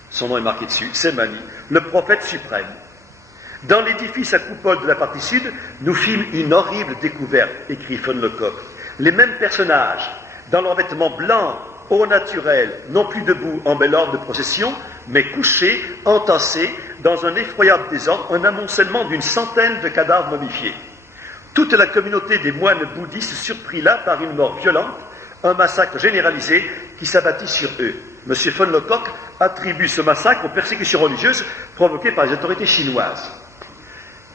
Son nom est marqué dessus, c'est Mani, le prophète suprême. Dans l'édifice à coupole de la partie sud, nous fîmes une horrible découverte, écrit von Lecoq. Les mêmes personnages, dans leurs vêtements blancs, au naturel, non plus debout en bel ordre de procession, mais couchés, entassés, dans un effroyable désordre, un amoncellement d'une centaine de cadavres momifiés. Toute la communauté des moines bouddhistes surprit là par une mort violente, un massacre généralisé qui s'abattit sur eux. M. von Lecoq attribue ce massacre aux persécutions religieuses provoquées par les autorités chinoises.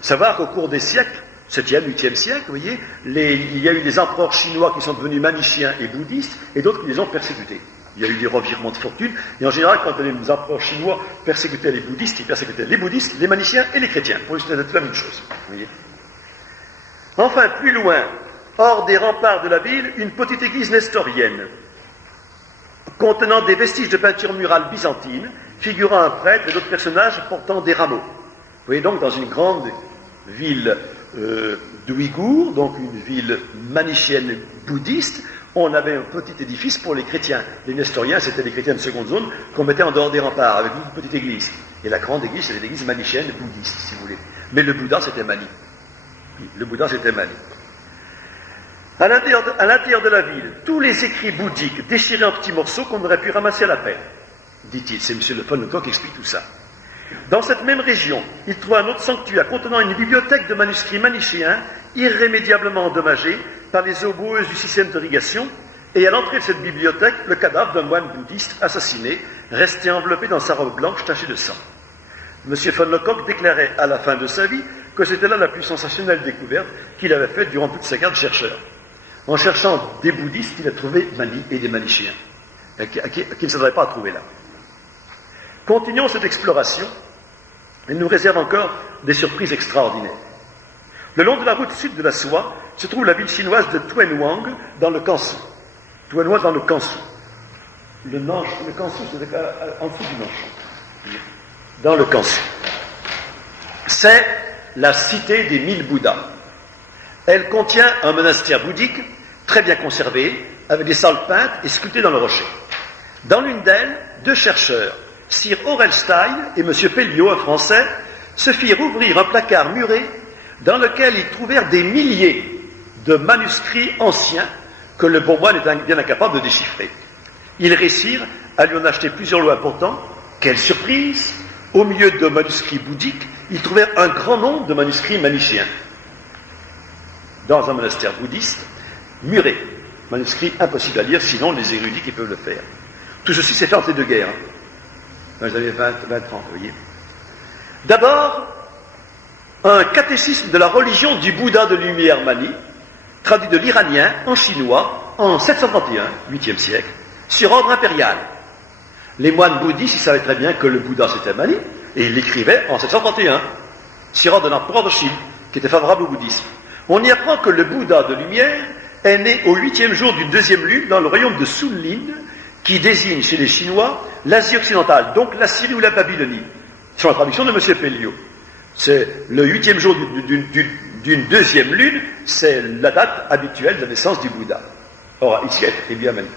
Savoir qu'au cours des siècles, 7e, 8e siècle, vous voyez, il y a eu des empereurs chinois qui sont devenus manichéens et bouddhistes, et d'autres qui les ont persécutés. Il y a eu des revirements de fortune, et en général, quand les empereurs chinois persécutaient les bouddhistes, ils persécutaient les bouddhistes, les manichéens et les chrétiens. Pour eux, c'était la même chose. Vous voyez. Enfin, plus loin, hors des remparts de la ville, une petite église nestorienne, contenant des vestiges de peinture murale byzantine, figurant un prêtre et d'autres personnages portant des rameaux. Vous voyez donc, dans une grande ville d'Ouïghours, donc une ville manichéenne bouddhiste, on avait un petit édifice pour les chrétiens. Les nestoriens, c'était les chrétiens de seconde zone qu'on mettait en dehors des remparts, avec une petite église. Et la grande église, c'était l'église manichéenne bouddhiste, si vous voulez. Mais le Bouddha, c'était Mani. Le Bouddha, c'était Mani. À l'intérieur de la ville, tous les écrits bouddhiques déchirés en petits morceaux qu'on aurait pu ramasser à la peine, dit-il. C'est M. von Lecoq qui explique tout ça. Dans cette même région, il trouva un autre sanctuaire contenant une bibliothèque de manuscrits manichéens irrémédiablement endommagés par les eaux boueuses du système d'irrigation, et à l'entrée de cette bibliothèque, le cadavre d'un moine bouddhiste assassiné, resté enveloppé dans sa robe blanche tachée de sang. M. von Lecoq déclarait à la fin de sa vie que c'était là la plus sensationnelle découverte qu'il avait faite durant toute sa carrière de chercheur. En cherchant des bouddhistes, il a trouvé Mani et des manichéens, qu'il ne s'attendait pas à trouver là. Continuons cette exploration. Elle nous réserve encore des surprises extraordinaires. Le long de la route sud de la soie se trouve la ville chinoise de Tuanhuang dans le Kansu. Tuanhuang dans le Kansu. Le Kansu, c'est en dessous du Nanchang. Dans le Kansu. C'est la cité des 1000 Bouddhas. Elle contient un monastère bouddhique très bien conservé, avec des salles peintes et sculptées dans le rocher. Dans l'une d'elles, deux chercheurs, Sir Orelstein et M. Pelliot, un Français, se firent ouvrir un placard muré dans lequel ils trouvèrent des milliers de manuscrits anciens que le bon moine est bien incapable de déchiffrer. Ils réussirent à lui en acheter plusieurs lots importants. Quelle surprise! Au milieu de manuscrits bouddhiques, ils trouvèrent un grand nombre de manuscrits manichéens. Dans un monastère bouddhiste, muré. Manuscrits impossibles à lire, sinon les érudits qui peuvent le faire. Tout ceci s'est fait entre les deux guerres. Quand j'avais 20 ans, vous voyez. D'abord, un catéchisme de la religion du Bouddha de lumière Mani, traduit de l'iranien en chinois en 731, 8e siècle, sur ordre impérial. Les moines bouddhistes, ils savaient très bien que le Bouddha c'était Mani, et ils l'écrivaient en 731, sur ordre de l'empereur de Chine, qui était favorable au bouddhisme. On y apprend que le Bouddha de lumière est né au 8e jour d'une deuxième lune dans le royaume de Sunlin, qui désigne chez les Chinois l'Asie occidentale, donc la Syrie ou la Babylonie, sur la traduction de M. Pelliot. C'est le 8e jour d'une deuxième lune, c'est la date habituelle de naissance du Bouddha. Or, ici, elle est bien menée.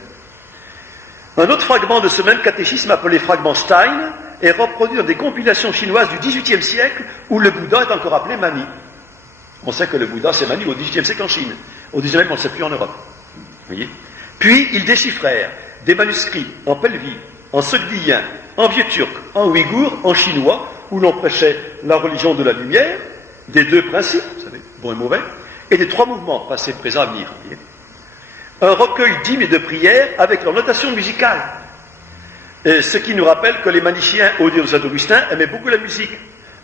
Un autre fragment de ce même catéchisme, appelé fragment Stein, est reproduit dans des compilations chinoises du XVIIIe siècle, où le Bouddha est encore appelé Mani. On sait que le Bouddha, c'est Mani au XVIIIe siècle en Chine. Au XIXe, on ne sait plus en Europe. Vous voyez ? Puis, ils déchiffrèrent des manuscrits en pelvi, en sogdien, en vieux turc, en ouïghour, en chinois, où l'on prêchait la religion de la lumière, des deux principes, vous savez, bon et mauvais, et des trois mouvements, passé, présent, avenir. Vous voyez ? Un recueil d'hymnes et de prières avec leur notation musicale. Ce qui nous rappelle que les manichéens, au dire de Saint-Augustin, aimaient beaucoup la musique.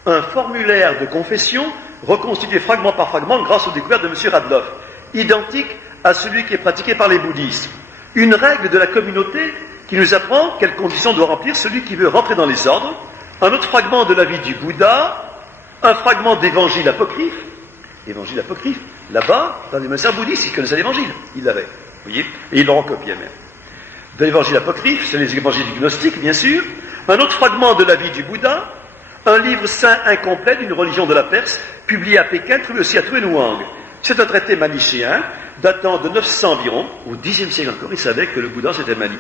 Un formulaire de confession reconstitué fragment par fragment grâce aux découvertes de M. Radloff, identique à celui qui est pratiqué par les bouddhistes. Une règle de la communauté qui nous apprend quelles conditions doit remplir celui qui veut rentrer dans les ordres, un autre fragment de la vie du Bouddha, un fragment d'évangile apocryphe, là-bas, dans les monastères bouddhistes, ils connaissaient l'évangile, ils l'avaient, vous voyez, et ils l'ont recopié même. De l'évangile apocryphe, c'est les évangiles gnostiques, bien sûr, un autre fragment de la vie du Bouddha, un livre saint incomplet d'une religion de la Perse, publié à Pékin, trouvé aussi à Tuanhuang. C'est un traité manichéen datant de 900 environ, au Xe siècle encore, il savait que le Bouddha c'était Mani.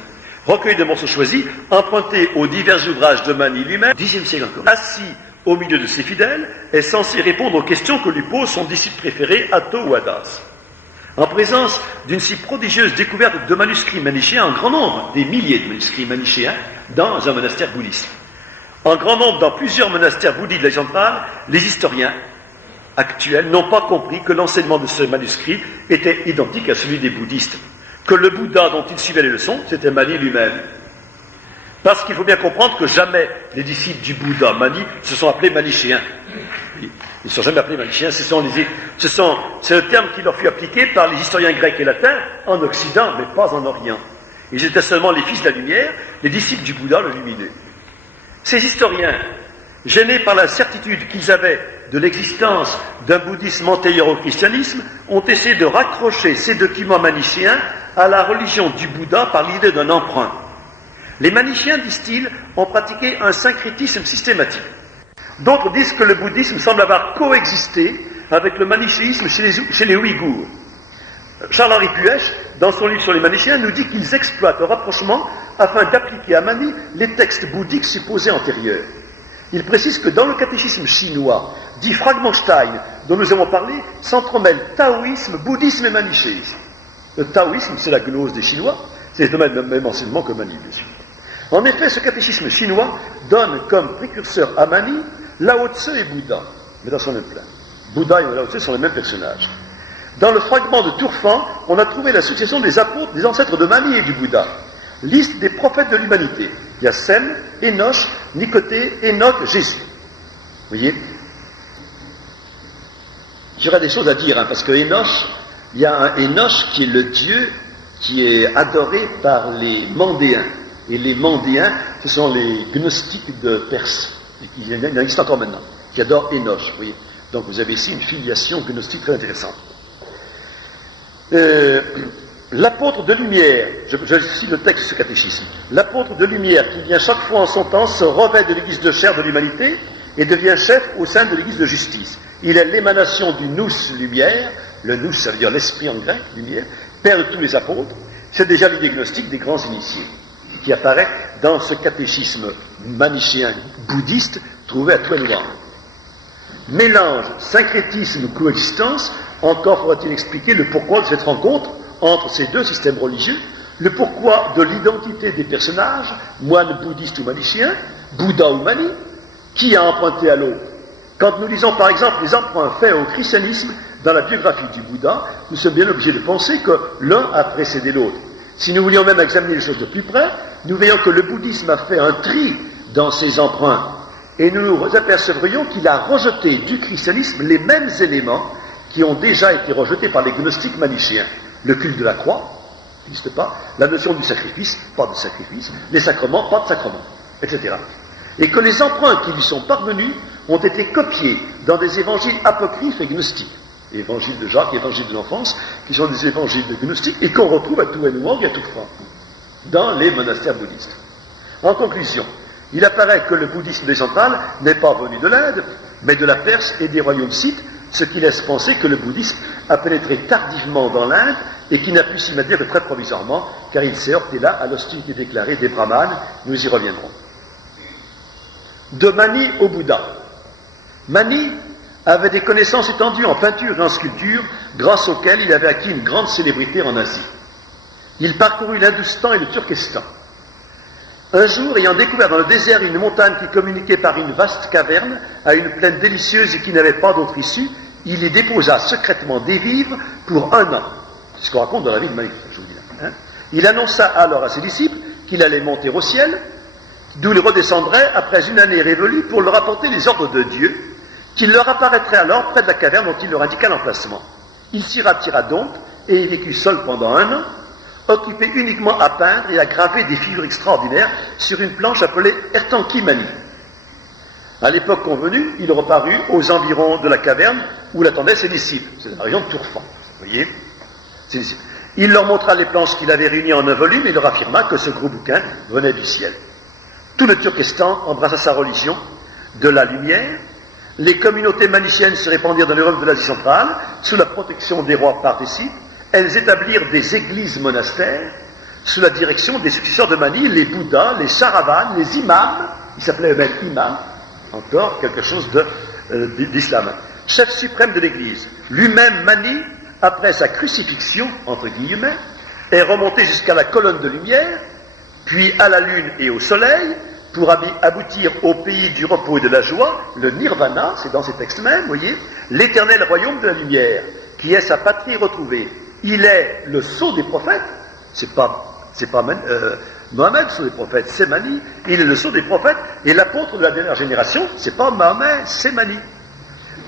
Recueil de morceaux choisis, emprunté aux divers ouvrages de Mani lui-même, Xe siècle encore, assis au milieu de ses fidèles, est censé répondre aux questions que lui pose son disciple préféré, Atto ou Hadas. En présence d'une si prodigieuse découverte de manuscrits manichéens en grand nombre, des milliers de manuscrits manichéens, dans un monastère bouddhiste. En grand nombre dans plusieurs monastères bouddhiques de l'Asie centrale, les historiens actuels n'ont pas compris que l'enseignement de ce manuscrit était identique à celui des bouddhistes, que le Bouddha dont ils suivaient les leçons, c'était Mani lui-même. Parce qu'il faut bien comprendre que jamais les disciples du Bouddha, Mani, se sont appelés manichéens. Ils ne sont jamais appelés manichéens, c'est le terme qui leur fut appliqué par les historiens grecs et latins en Occident, mais pas en Orient. Ils étaient seulement les fils de la lumière, les disciples du Bouddha, le lumineux. Ces historiens, gênés par la certitude qu'ils avaient de l'existence d'un bouddhisme antérieur au christianisme, ont essayé de raccrocher ces documents manichéens à la religion du Bouddha par l'idée d'un emprunt. Les manichéens, disent-ils, ont pratiqué un syncrétisme systématique. D'autres disent que le bouddhisme semble avoir coexisté avec le manichéisme chez les Ouïghours. Charles-Henri Puech, dans son livre sur les manichéens, nous dit qu'ils exploitent le rapprochement afin d'appliquer à Mani les textes bouddhiques supposés antérieurs. Il précise que dans le catéchisme chinois, dit Fragmenstein, dont nous avons parlé, s'entremêlent taoïsme, bouddhisme et manichéisme. Le taoïsme, c'est la gnose des Chinois, c'est le même enseignement que Mani, bien sûr. En effet, ce catéchisme chinois donne comme précurseur à Mani Lao Tse et Bouddha, mais dans son même plan. Bouddha et Lao Tse sont les mêmes personnages. Dans le fragment de Tourfan, on a trouvé la succession des apôtres, des ancêtres de Mani et du Bouddha. Liste des prophètes de l'humanité. Il y a Sem, Enoch, Nicotée, Enoch, Jésus. Vous voyez? J'aurais des choses à dire, parce que Enoch, il y a un Enoch qui est le dieu qui est adoré par les Mandéens. Et les Mandéens, ce sont les gnostiques de Perse. Il en existe encore maintenant, qui adorent Enoch. Vous voyez? Donc vous avez ici une filiation gnostique très intéressante. L'apôtre de lumière, je cite le texte de ce catéchisme, l'apôtre de lumière qui vient chaque fois en son temps se revêt de l'église de chair de l'humanité et devient chef au sein de l'église de justice. Il est l'émanation du nous lumière, le nous ça veut dire l'esprit en grec, lumière, père de tous les apôtres, c'est déjà l'idée gnostique des grands initiés, qui apparaît dans ce catéchisme manichéen bouddhiste trouvé à Tuanwan. Mélange, syncrétisme, coexistence, encore faudra-t-il expliquer le pourquoi de cette rencontre entre ces deux systèmes religieux, le pourquoi de l'identité des personnages, moines bouddhistes ou manichéens, Bouddha ou Mani, qui a emprunté à l'autre. Quand nous lisons par exemple les emprunts faits au christianisme dans la biographie du Bouddha, nous sommes bien obligés de penser que l'un a précédé l'autre. Si nous voulions même examiner les choses de plus près, nous voyons que le bouddhisme a fait un tri dans ses emprunts, et nous nous apercevrions qu'il a rejeté du christianisme les mêmes éléments qui ont déjà été rejetés par les gnostiques manichéens. Le culte de la croix n'existe pas, la notion du sacrifice, pas de sacrifice, les sacrements, pas de sacrements, etc. Et que les emprunts qui lui sont parvenus ont été copiés dans des évangiles apocryphes et gnostiques. Évangile de Jacques, évangile de l'enfance, qui sont des évangiles gnostiques et qu'on retrouve à Tuanhuang et à Tourfan, dans les monastères bouddhistes. En conclusion, il apparaît que le bouddhisme décentral n'est pas venu de l'Inde, mais de la Perse et des royaumes scythes, ce qui laisse penser que le bouddhisme a pénétré tardivement dans l'Inde et qui n'a pu s'y maintenir que très provisoirement, car il s'est heurté là à l'hostilité déclarée des brahmanes. Nous y reviendrons. De Mani au Bouddha. Mani avait des connaissances étendues en peinture et en sculpture, grâce auxquelles il avait acquis une grande célébrité en Asie. Il parcourut l'Hindustan et le Turkestan. Un jour, ayant découvert dans le désert une montagne qui communiquait par une vaste caverne à une plaine délicieuse et qui n'avait pas d'autre issue, il y déposa secrètement des vivres pour 1 an. C'est ce qu'on raconte dans la vie de Mani, je vous dis là. Il annonça alors à ses disciples qu'il allait monter au ciel, d'où il redescendrait après une année révolue pour leur apporter les ordres de Dieu, qu'il leur apparaîtrait alors près de la caverne dont il leur indiqua l'emplacement. Il s'y retira donc et y vécut seul pendant 1 an, occupé uniquement à peindre et à graver des figures extraordinaires sur une planche appelée Ertanki Mani. À l'époque convenue, il reparut aux environs de la caverne où l'attendaient ses disciples. C'est la région de Tourfan, vous voyez, ses disciples. Il leur montra les planches qu'il avait réunies en un volume et leur affirma que ce gros bouquin venait du ciel. Tout le Turkestan embrassa sa religion de la lumière, Les communautés maniciennes se répandirent dans l'Europe de l'Asie centrale, sous la protection des rois parthécites. Elles établirent des églises monastères, sous la direction des successeurs de Mani, les Bouddhas, les Charavanes, les imams, ils s'appelaient eux-mêmes imams, encore quelque chose d'islam. Chef suprême de l'Église. Lui-même, Mani, après sa crucifixion, entre guillemets, est remonté jusqu'à la colonne de lumière, puis à la lune et au soleil, pour aboutir au pays du repos et de la joie, le nirvana, c'est dans ces textes même, vous voyez, l'éternel royaume de la lumière, qui est sa patrie retrouvée. Il est le sceau des prophètes, c'est pas Mohammed, le sceau des prophètes, c'est Mani, il est le sceau des prophètes, et l'apôtre de la dernière génération, c'est pas Mohammed, c'est Mani.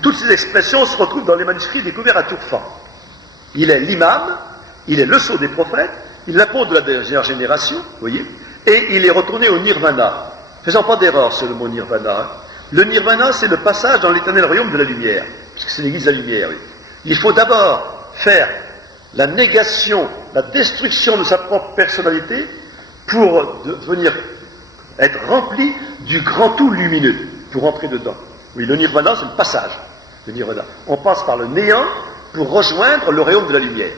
Toutes ces expressions se retrouvent dans les manuscrits découverts à Tourfan. Il est l'imam, il est le sceau des prophètes, il est l'apôtre de la dernière génération, vous voyez, et il est retourné au nirvana. Faisant pas d'erreur sur le mot nirvana. Hein. Le nirvana, c'est le passage dans l'éternel royaume de la lumière, puisque c'est l'église de la lumière. Oui. Il faut d'abord faire la négation, la destruction de sa propre personnalité pour devenir être rempli du grand tout lumineux, pour entrer dedans. Oui, le nirvana, c'est le passage. Le nirvana. On passe par le néant pour rejoindre le royaume de la lumière.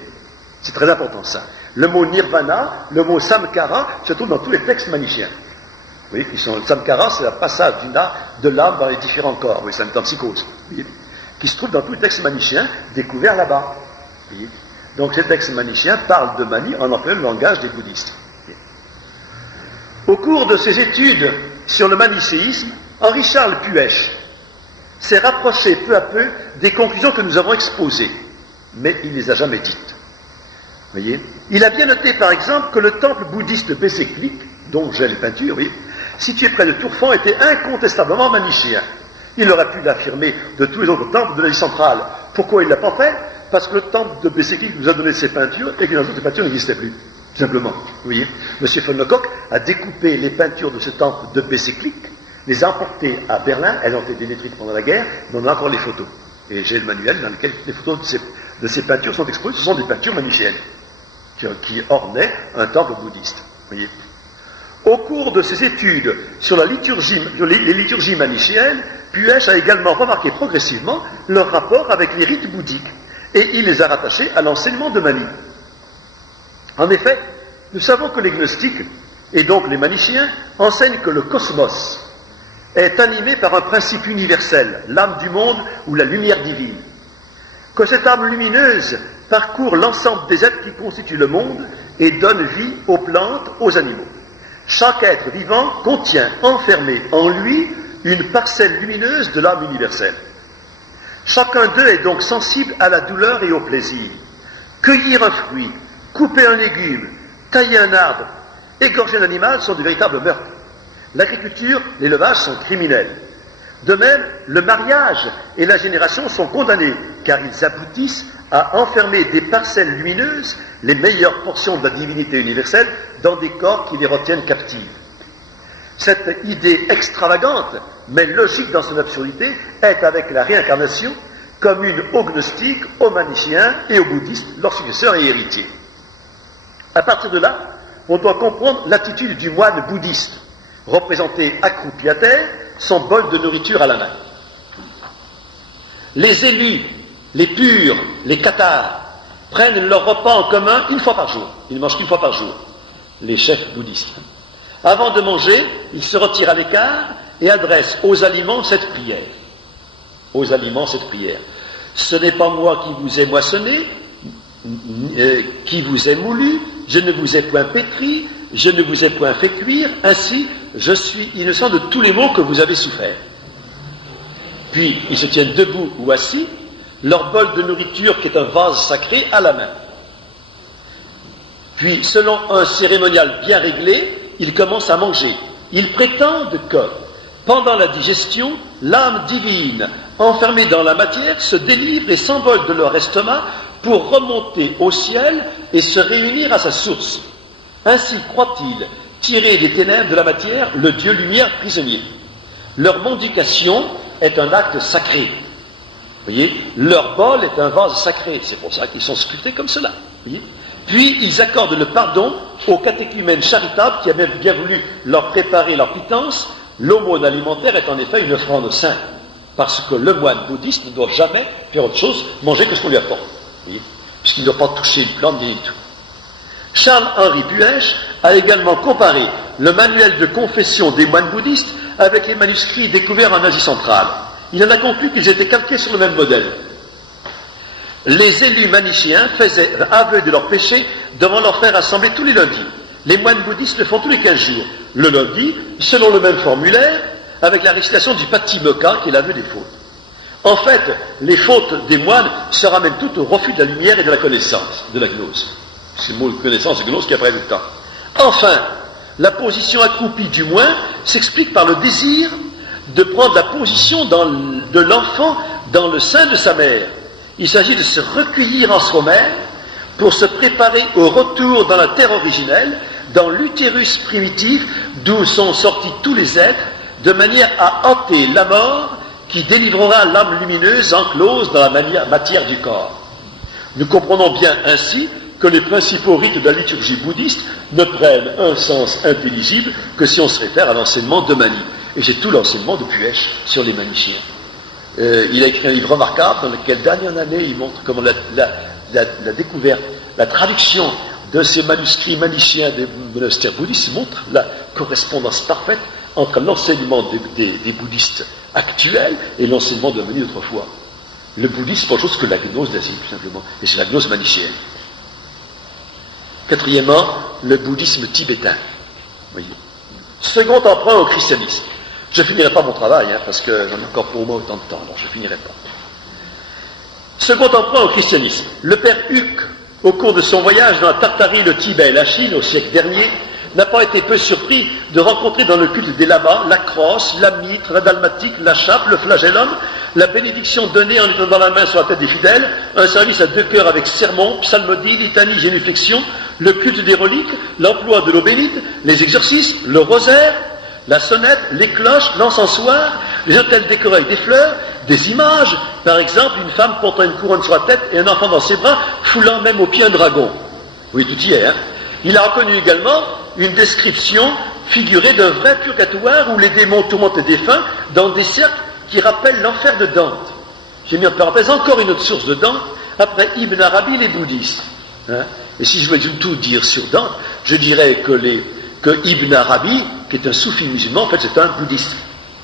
C'est très important ça. Le mot nirvana, le mot samkara, se trouve dans tous les textes manichéens. Oui, le samkara, c'est le passage de l'âme dans les différents corps. Oui, c'est un psychose. Oui, qui se trouve dans tous les textes manichéens découverts là-bas. Oui. Donc ces textes manichéens parlent de Mani en employant le langage des bouddhistes. Oui. Au cours de ses études sur le manichéisme, Henri-Charles Puech s'est rapproché peu à peu des conclusions que nous avons exposées, mais il ne les a jamais dites. Voyez, il a bien noté par exemple que le temple bouddhiste de Béseklik, dont j'ai les peintures, oui, situé près de Tourfan, était incontestablement manichéen. Il aurait pu l'affirmer de tous les autres temples de l'Asie centrale. Pourquoi il ne l'a pas fait? Parce que le temple de Béseklik nous a donné ses peintures et que les autres peintures n'existaient plus. Tout simplement. Vous voyez, M. von Lecoq a découpé les peintures de ce temple de Béseklik, les a emportées à Berlin, elles ont été détruites pendant la guerre, mais on a encore les photos. Et j'ai le manuel dans lequel les photos de ces peintures sont exposées. Ce sont des peintures manichéennes qui ornaient un temple bouddhiste. Vous voyez. Au cours de ses études sur les liturgies manichéennes, Puech a également remarqué progressivement leur rapport avec les rites bouddhiques, et il les a rattachés à l'enseignement de Mani. En effet, nous savons que les gnostiques, et donc les manichéens, enseignent que le cosmos est animé par un principe universel, l'âme du monde ou la lumière divine, que cette âme lumineuse parcourt l'ensemble des êtres qui constituent le monde et donne vie aux plantes, aux animaux. Chaque être vivant contient, enfermé en lui, une parcelle lumineuse de l'âme universelle. Chacun d'eux est donc sensible à la douleur et au plaisir. Cueillir un fruit, couper un légume, tailler un arbre, égorger un animal sont de véritables meurtres. L'agriculture, l'élevage sont criminels. De même, le mariage et la génération sont condamnés, car ils aboutissent à enfermer des parcelles lumineuses, les meilleures portions de la divinité universelle, dans des corps qui les retiennent captives. Cette idée extravagante, mais logique dans son absurdité, est avec la réincarnation commune aux gnostiques, aux manichéens et aux bouddhistes, leurs successeurs et héritiers. À partir de là, on doit comprendre l'attitude du moine bouddhiste, représenté accroupi à terre, son bol de nourriture à la main. Les élus, les purs, les cathares, prennent leur repas en commun une fois par jour. Ils ne mangent qu'une fois par jour, les chefs bouddhistes. Avant de manger, ils se retirent à l'écart et adressent aux aliments cette prière. Aux aliments cette prière. Ce n'est pas moi qui vous ai moissonné, qui vous ai moulu, je ne vous ai point pétri, je ne vous ai point fait cuire, ainsi je suis innocent de tous les maux que vous avez souffert. Puis ils se tiennent debout ou assis, leur bol de nourriture qui est un vase sacré à la main. Puis, selon un cérémonial bien réglé, ils commencent à manger. Ils prétendent que, pendant la digestion, l'âme divine, enfermée dans la matière, se délivre et s'envole de leur estomac pour remonter au ciel et se réunir à sa source. Ainsi croient-ils tirer des ténèbres de la matière le Dieu lumière prisonnier. Leur mendication est un acte sacré. Vous voyez, leur bol est un vase sacré, c'est pour ça qu'ils sont sculptés comme cela. Vous voyez. Puis ils accordent le pardon aux catéchumènes charitables qui avaient bien voulu leur préparer leur pitance. L'aumône alimentaire est en effet une offrande au saint. Parce que le moine bouddhiste ne doit jamais faire autre chose, manger que ce qu'on lui apporte. Puisqu'il ne doit pas toucher une plante ni tout. Charles-Henri Puech a également comparé le manuel de confession des moines bouddhistes avec les manuscrits découverts en Asie centrale. Il en a conclu qu'ils étaient calqués sur le même modèle. Les élus manichéens faisaient aveu de leurs péchés devant leurs frères assemblés tous les lundis. Les moines bouddhistes le font tous les 15 jours. Le lundi, selon le même formulaire, avec la récitation du Patimokkha, qui est l'aveu des fautes. En fait, les fautes des moines se ramènent toutes au refus de la lumière et de la connaissance, de la gnose. C'est le mot connaissance et gnose qui apparaît tout le temps. Enfin, la position accroupie du moins s'explique par le désir de prendre la position de l'enfant dans le sein de sa mère. Il s'agit de se recueillir en soi-même pour se préparer au retour dans la terre originelle, dans l'utérus primitif d'où sont sortis tous les êtres, de manière à hâter la mort qui délivrera l'âme lumineuse enclose dans la matière du corps. Nous comprenons bien ainsi que les principaux rites de la liturgie bouddhiste ne prennent un sens intelligible que si on se réfère à l'enseignement de Mani. Et c'est tout l'enseignement de Puech sur les manichéens. Il a écrit un livre remarquable dans lequel, d'année en année, il montre comment la découverte, la traduction de ces manuscrits manichéens des monastères bouddhistes montre la correspondance parfaite entre l'enseignement des bouddhistes actuels et l'enseignement de Mani d'autrefois. Le bouddhisme, c'est pas autre chose que la gnose d'Asie, tout simplement. Et c'est la gnose manichéenne. Quatrièmement, le bouddhisme tibétain. Voyez. Second emprunt au christianisme. Je ne finirai pas mon travail, parce que j'en ai encore pour moi autant de temps, alors je ne finirai pas. Second emprunt au christianisme. Le père Huc, au cours de son voyage dans la Tartarie, le Tibet et la Chine au siècle dernier, n'a pas été peu surpris de rencontrer dans le culte des lamas la crosse, la mitre, la dalmatique, la chape, le flagellum, la bénédiction donnée en étendant la main sur la tête des fidèles, un service à deux cœurs avec sermon, psalmodie, litanie, génuflexion, le culte des reliques, l'emploi de l'eau bénite, les exorcismes, le rosaire, la sonnette, les cloches, l'encensoir, les autels décorés avec des fleurs, des images, par exemple une femme portant une couronne sur la tête et un enfant dans ses bras, foulant même aux pieds un dragon. Oui, tout y est, hein. Il a reconnu également une description figurée d'un vrai purgatoire où les démons tourmentent les défunts dans des cercles qui rappellent l'enfer de Dante. J'ai mis en parenthèse encore une autre source de Dante, après Ibn Arabi, les bouddhistes. Hein. Et si je voulais tout dire sur Dante, je dirais que Ibn Arabi, qui est un soufi musulman, en fait c'est un bouddhiste.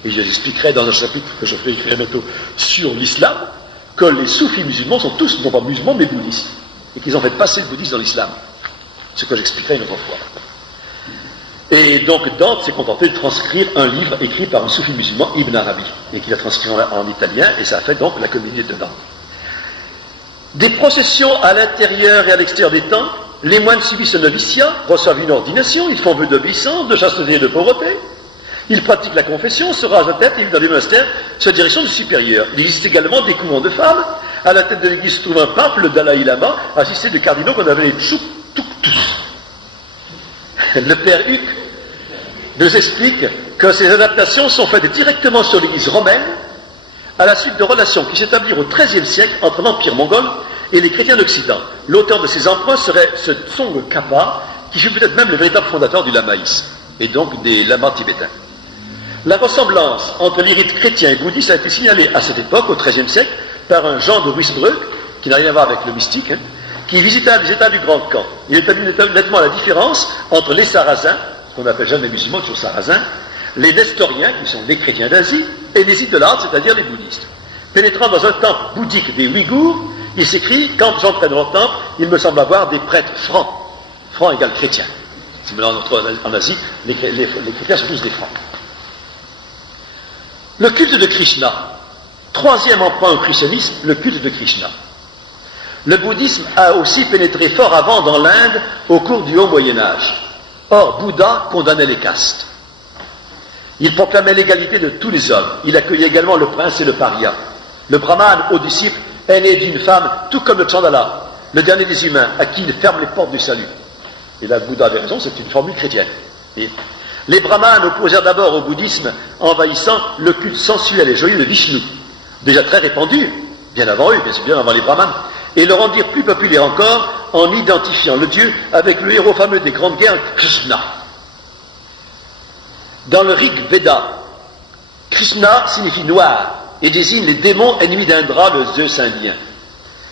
Et j'expliquerai dans un chapitre que je ferai écrire bientôt sur l'islam, que les soufis musulmans sont tous, non pas musulmans, mais bouddhistes. Et qu'ils ont fait passer le bouddhisme dans l'islam. Ce que j'expliquerai une autre fois. Et donc Dante s'est contenté de transcrire un livre écrit par un soufi musulman, Ibn Arabi, et qu'il a transcrit en italien, et ça a fait donc la communauté de Dante. Des processions à l'intérieur et à l'extérieur des temples, les moines subissent un noviciat, reçoivent une ordination, ils font vœu d'obéissance, de chasteté et de pauvreté, ils pratiquent la confession, se rasent la tête et vivent dans des monastères sous la direction du supérieur. Il existe également des couvents de femmes. À la tête de l'église se trouve un pape, le Dalai Lama, assisté de cardinaux qu'on appelait les Tsuktuktus. Le père Huc nous explique que ces adaptations sont faites directement sur l'église romaine à la suite de relations qui s'établirent au XIIIe siècle entre l'Empire mongol et les chrétiens d'Occident. L'auteur de ces emprunts serait ce Tsong Khapa, qui fut peut-être même le véritable fondateur du lamaïsme, et donc des lamas tibétains. La ressemblance entre les rites chrétiens et bouddhistes a été signalée à cette époque, au XIIIe siècle, par un Jean de Ruysbroek, qui n'a rien à voir avec le mystique, qui visita les États du Grand Khan. Il établit nettement la différence entre les Sarrasins, ce qu'on appelle jamais musulmans, toujours Sarrasins, les Nestoriens, qui sont les chrétiens d'Asie, et les idolâtres, c'est-à-dire les bouddhistes. Pénétrant dans un temple bouddhique des Ouïghours, il s'écrit « Quand j'entrais dans le temple, il me semble avoir des prêtres francs. Francs égale chrétiens. » En Asie, les chrétiens sont tous des francs. Le culte de Krishna. Troisième emprunt au christianisme, le culte de Krishna. Le bouddhisme a aussi pénétré fort avant dans l'Inde au cours du Haut Moyen-Âge. Or, Bouddha condamnait les castes. Il proclamait l'égalité de tous les hommes. Il accueillait également le prince et le paria. Le brahmane, haut disciple, est né d'une femme, tout comme le Chandala, le dernier des humains, à qui il ferme les portes du salut. Et là, Bouddha avait raison, c'est une formule chrétienne. Et les brahmanes opposèrent d'abord au bouddhisme, envahissant le culte sensuel et joyeux de Vishnu, déjà très répandu, bien avant eux, bien avant les brahmanes, et le rendirent plus populaire encore en identifiant le dieu avec le héros fameux des grandes guerres, Krishna. Dans le Rig Veda, Krishna signifie noir et désigne les démons ennemis d'Indra, le zeus indien.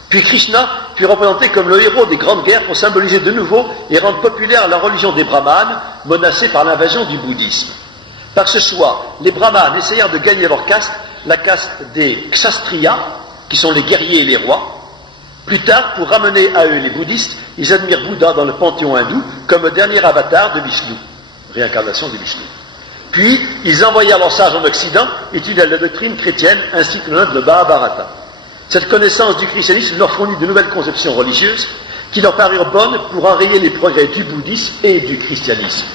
Puis Krishna fut représenté comme le héros des grandes guerres pour symboliser de nouveau et rendre populaire la religion des brahmanes, menacée par l'invasion du bouddhisme. Par ce choix, les brahmanes essayèrent de gagner leur caste, la caste des kshatriyas, qui sont les guerriers et les rois. Plus tard, pour ramener à eux les bouddhistes, ils admirent Bouddha dans le panthéon hindou comme dernier avatar de Vishnu, réincarnation de Vishnu. Puis, ils envoyèrent leurs sages en Occident étudier la doctrine chrétienne ainsi que le Mahabharata. Cette connaissance du christianisme leur fournit de nouvelles conceptions religieuses qui leur parurent bonnes pour enrayer les progrès du bouddhisme et du christianisme.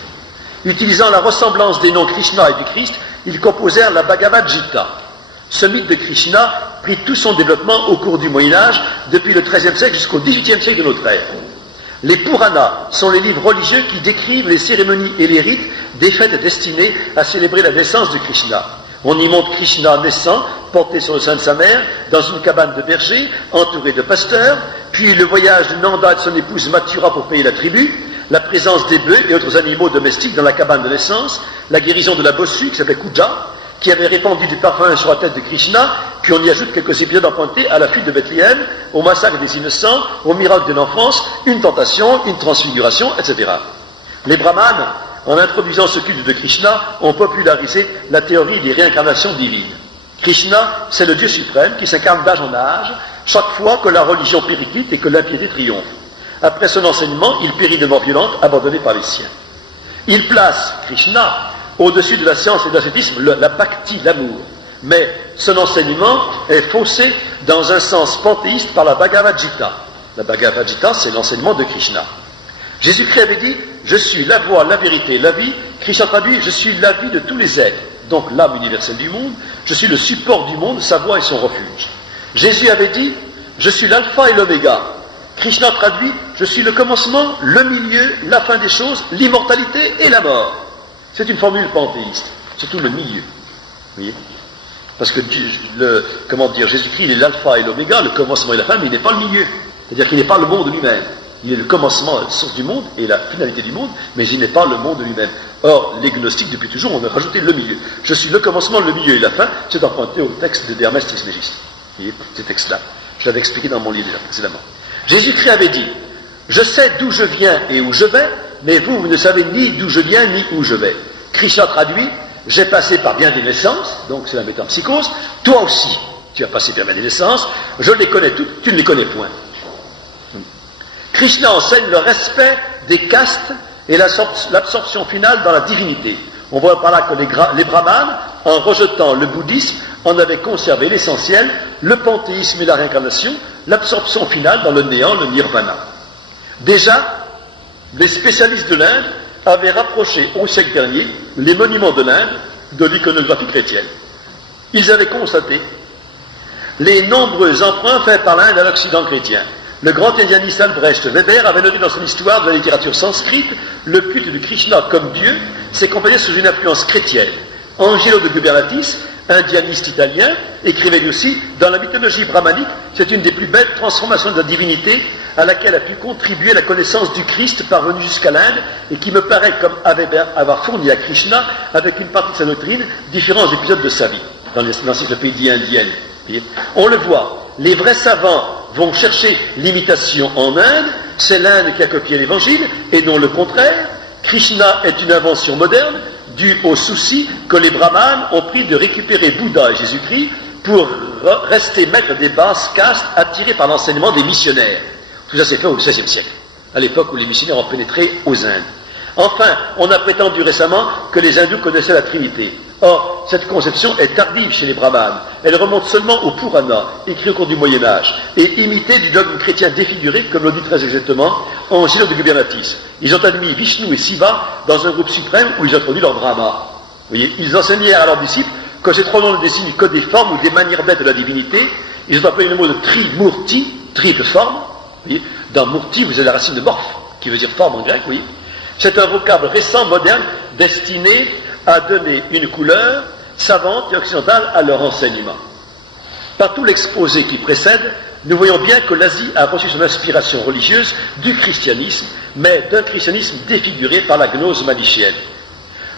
Utilisant la ressemblance des noms Krishna et du Christ, ils composèrent la Bhagavad Gita. Ce mythe de Krishna prit tout son développement au cours du Moyen-Âge, depuis le XIIIe siècle jusqu'au XVIIIe siècle de notre ère. Les Puranas sont les livres religieux qui décrivent les cérémonies et les rites des fêtes destinées à célébrer la naissance de Krishna. On y montre Krishna naissant, porté sur le sein de sa mère, dans une cabane de berger, entouré de pasteurs, puis le voyage de Nanda et de son épouse Mathura pour payer la tribu, la présence des bœufs et autres animaux domestiques dans la cabane de naissance, la guérison de la bossue qui s'appelait Kuja, qui avait répandu du parfum sur la tête de Krishna, puis on y ajoute quelques épisodes empruntés à la fuite de Bethléem, au massacre des innocents, au miracle de l'enfance, une tentation, une transfiguration, etc. Les brahmanes, en introduisant ce culte de Krishna, ont popularisé la théorie des réincarnations divines. Krishna, c'est le Dieu suprême qui s'incarne d'âge en âge, chaque fois que la religion périclite et que l'impiété triomphe. Après son enseignement, il périt de mort violente, abandonné par les siens. Il place Krishna au-dessus de la science et de l'ascétisme, la bhakti, l'amour. Mais son enseignement est faussé dans un sens panthéiste par la Bhagavad Gita. La Bhagavad Gita, c'est l'enseignement de Krishna. Jésus-Christ avait dit « Je suis la voie, la vérité, la vie ». Krishna traduit « Je suis la vie de tous les êtres », donc l'âme universelle du monde. « Je suis le support du monde, sa voie et son refuge ». Jésus avait dit « Je suis l'alpha et l'oméga ». Krishna traduit « Je suis le commencement, le milieu, la fin des choses, l'immortalité et la mort ». C'est une formule panthéiste, surtout le milieu. Vous voyez ? Parce que, Jésus-Christ, il est l'alpha et l'oméga, le commencement et la fin, mais il n'est pas le milieu. C'est-à-dire qu'il n'est pas le monde lui-même. Il est le commencement, la source du monde et la finalité du monde, mais il n'est pas le monde lui-même. Or, les gnostiques, depuis toujours, on a rajouté le milieu. Je suis le commencement, le milieu et la fin, c'est emprunté au texte d'Hermès Trismégiste. Vous voyez, ces textes-là. Je l'avais expliqué dans mon livre précédemment. Jésus-Christ avait dit « Je sais d'où je viens et où je vais, mais vous ne savez ni d'où je viens ni où je vais. » Krishna traduit « J'ai passé par bien des naissances », donc c'est la métempsychose, toi aussi, tu as passé par bien des naissances, je les connais toutes, tu ne les connais point. Krishna enseigne le respect des castes et l'absorption finale dans la divinité. On voit par là que les brahmanes, en rejetant le bouddhisme, en avaient conservé l'essentiel, le panthéisme et la réincarnation, l'absorption finale dans le néant, le nirvana. Déjà, les spécialistes de l'Inde avaient rapproché au siècle dernier les monuments de l'Inde de l'iconographie chrétienne. Ils avaient constaté les nombreux emprunts faits par l'Inde à l'Occident chrétien. Le grand indianiste Albrecht Weber avait noté dans son histoire de la littérature sanskrite le culte de Krishna comme Dieu s'accompagnait sous une influence chrétienne. Angelo de Gubernatis, indianiste italien, écrivait lui aussi « Dans la mythologie brahmanique, c'est une des plus belles transformations de la divinité à laquelle a pu contribuer la connaissance du Christ parvenu jusqu'à l'Inde et qui me paraît comme avoir fourni à Krishna, avec une partie de sa doctrine, différents épisodes de sa vie. » Dans l'encyclopédie indienne. On le voit, les vrais savants vont chercher l'imitation en Inde, c'est l'Inde qui a copié l'évangile, et non le contraire. Krishna est une invention moderne, due au souci que les brahmanes ont pris de récupérer Bouddha et Jésus-Christ pour rester maîtres des basses castes attirés par l'enseignement des missionnaires. Tout ça s'est fait au XVIe siècle, à l'époque où les missionnaires ont pénétré aux Indes. Enfin, on a prétendu récemment que les hindous connaissaient la Trinité. Or, cette conception est tardive chez les brahmanes. Elle remonte seulement aux Puranas, écrits au cours du Moyen-Âge, et imitée du dogme chrétien défiguré, comme le dit très exactement Angelo de Gubernatis. Ils ont admis Vishnu et Shiva dans un groupe suprême où ils ont introduit leur Brahma. Vous voyez, ils enseignèrent à leurs disciples que ces trois noms ne désignent que des formes ou des manières d'être de la divinité. Ils ont appelé le mot de Trimurti, triple forme. Vous voyez, dans Murti, vous avez la racine de morphe, qui veut dire forme en grec, oui. C'est un vocable récent, moderne, destiné à donner une couleur savante et occidentale à leur enseignement. Par tout l'exposé qui précède, nous voyons bien que l'Asie a reçu son inspiration religieuse du christianisme, mais d'un christianisme défiguré par la gnose manichéenne.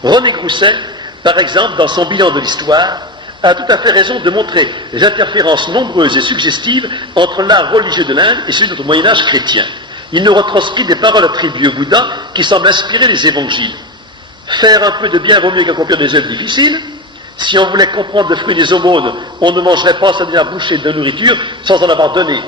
René Grousset, par exemple, dans son bilan de l'histoire, a tout à fait raison de montrer les interférences nombreuses et suggestives entre l'art religieux de l'Inde et celui de notre Moyen-Âge chrétien. Il nous retranscrit des paroles attribuées au Bouddha qui semblent inspirer les évangiles. Faire un peu de bien vaut mieux qu'accomplir des œuvres difficiles. Si on voulait comprendre le fruit des aumônes, on ne mangerait pas sa dernière bouchée de nourriture sans en avoir donné.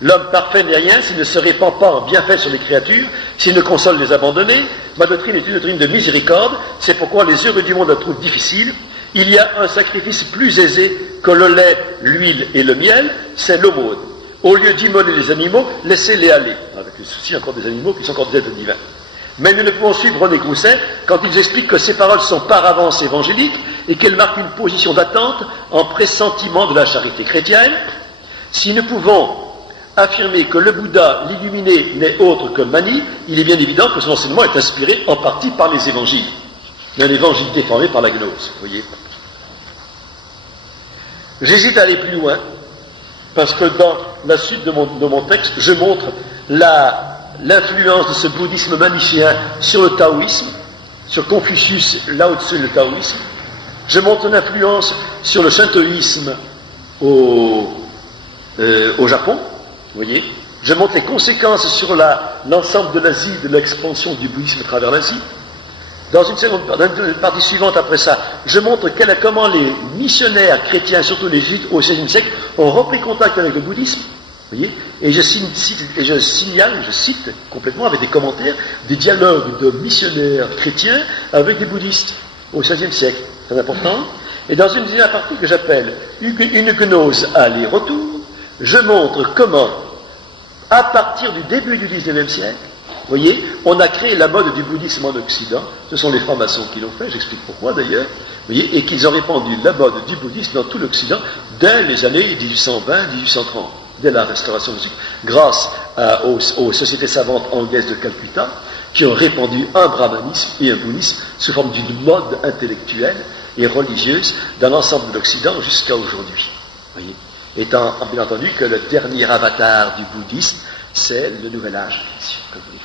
L'homme parfait n'est rien s'il ne se répand pas en bienfaits sur les créatures, s'il ne console les abandonnés. Ma doctrine est une doctrine de miséricorde, c'est pourquoi les heureux du monde la trouvent difficile. Il y a un sacrifice plus aisé que le lait, l'huile et le miel, c'est l'aumône. Au lieu d'immoler les animaux, laissez-les aller. Avec le souci encore des animaux qui sont encore des êtres divins. Mais nous ne pouvons suivre René Grousset quand il nous explique que ces paroles sont par avance évangéliques et qu'elles marquent une position d'attente en pressentiment de la charité chrétienne. Si nous pouvons affirmer que le Bouddha, l'illuminé, n'est autre que Mani, il est bien évident que son enseignement est inspiré en partie par les évangiles. Un évangile déformé par la gnose, vous voyez. J'hésite à aller plus loin, parce que dans la suite de mon texte, je montre l'influence de ce bouddhisme manichéen sur le taoïsme, sur Confucius, Lao Tzu et le taoïsme. Je montre l'influence sur le shintoïsme au Japon, vous voyez. Je montre les conséquences sur l'ensemble de l'Asie, de l'expansion du bouddhisme à travers l'Asie. Dans une partie suivante après ça, je montre comment les missionnaires chrétiens, surtout les juifs au XVIe siècle, ont repris contact avec le bouddhisme. Vous voyez, et je cite complètement avec des commentaires, des dialogues de missionnaires chrétiens avec des bouddhistes au XVIe siècle. Très important. Et dans une deuxième partie que j'appelle une gnose aller-retour, je montre comment, à partir du début du XIXe siècle, vous voyez, on a créé la mode du bouddhisme en Occident. Ce sont les francs-maçons qui l'ont fait, j'explique pourquoi d'ailleurs. Vous voyez, et qu'ils ont répandu la mode du bouddhisme dans tout l'Occident dès les années 1820-1830, dès la restauration musique, grâce aux sociétés savantes anglaises de Calcutta, qui ont répandu un brahmanisme et un bouddhisme sous forme d'une mode intellectuelle et religieuse dans l'ensemble de l'Occident jusqu'à aujourd'hui. Vous voyez, étant bien entendu que le dernier avatar du bouddhisme, c'est le nouvel âge, comme vous dites.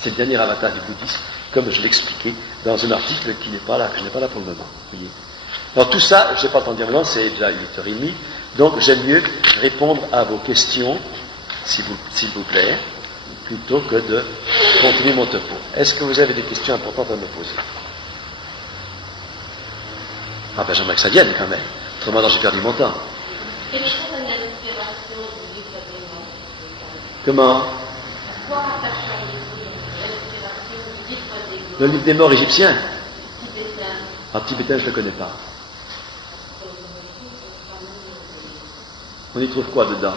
C'est le dernier avatar du bouddhisme, comme je l'expliquais dans un article que je n'ai pas là pour le moment. Voyez. Alors tout ça, je n'ai pas le temps de dire maintenant, c'est déjà 8h30, donc j'aime mieux répondre à vos questions, s'il vous plaît, plutôt que de continuer mon topo. Est-ce que vous avez des questions importantes à me poser? Ah ben j'aimerais que ça vienne quand même, autrement j'ai perdu mon temps. Quelle chose est l'inspiration du livre des morts? Comment? À quoi rattacheriez-vous l'inspiration du livre des morts? Le livre des morts égyptien? Tibétain. Ah, tibétain, je ne le connais pas. On y trouve quoi dedans?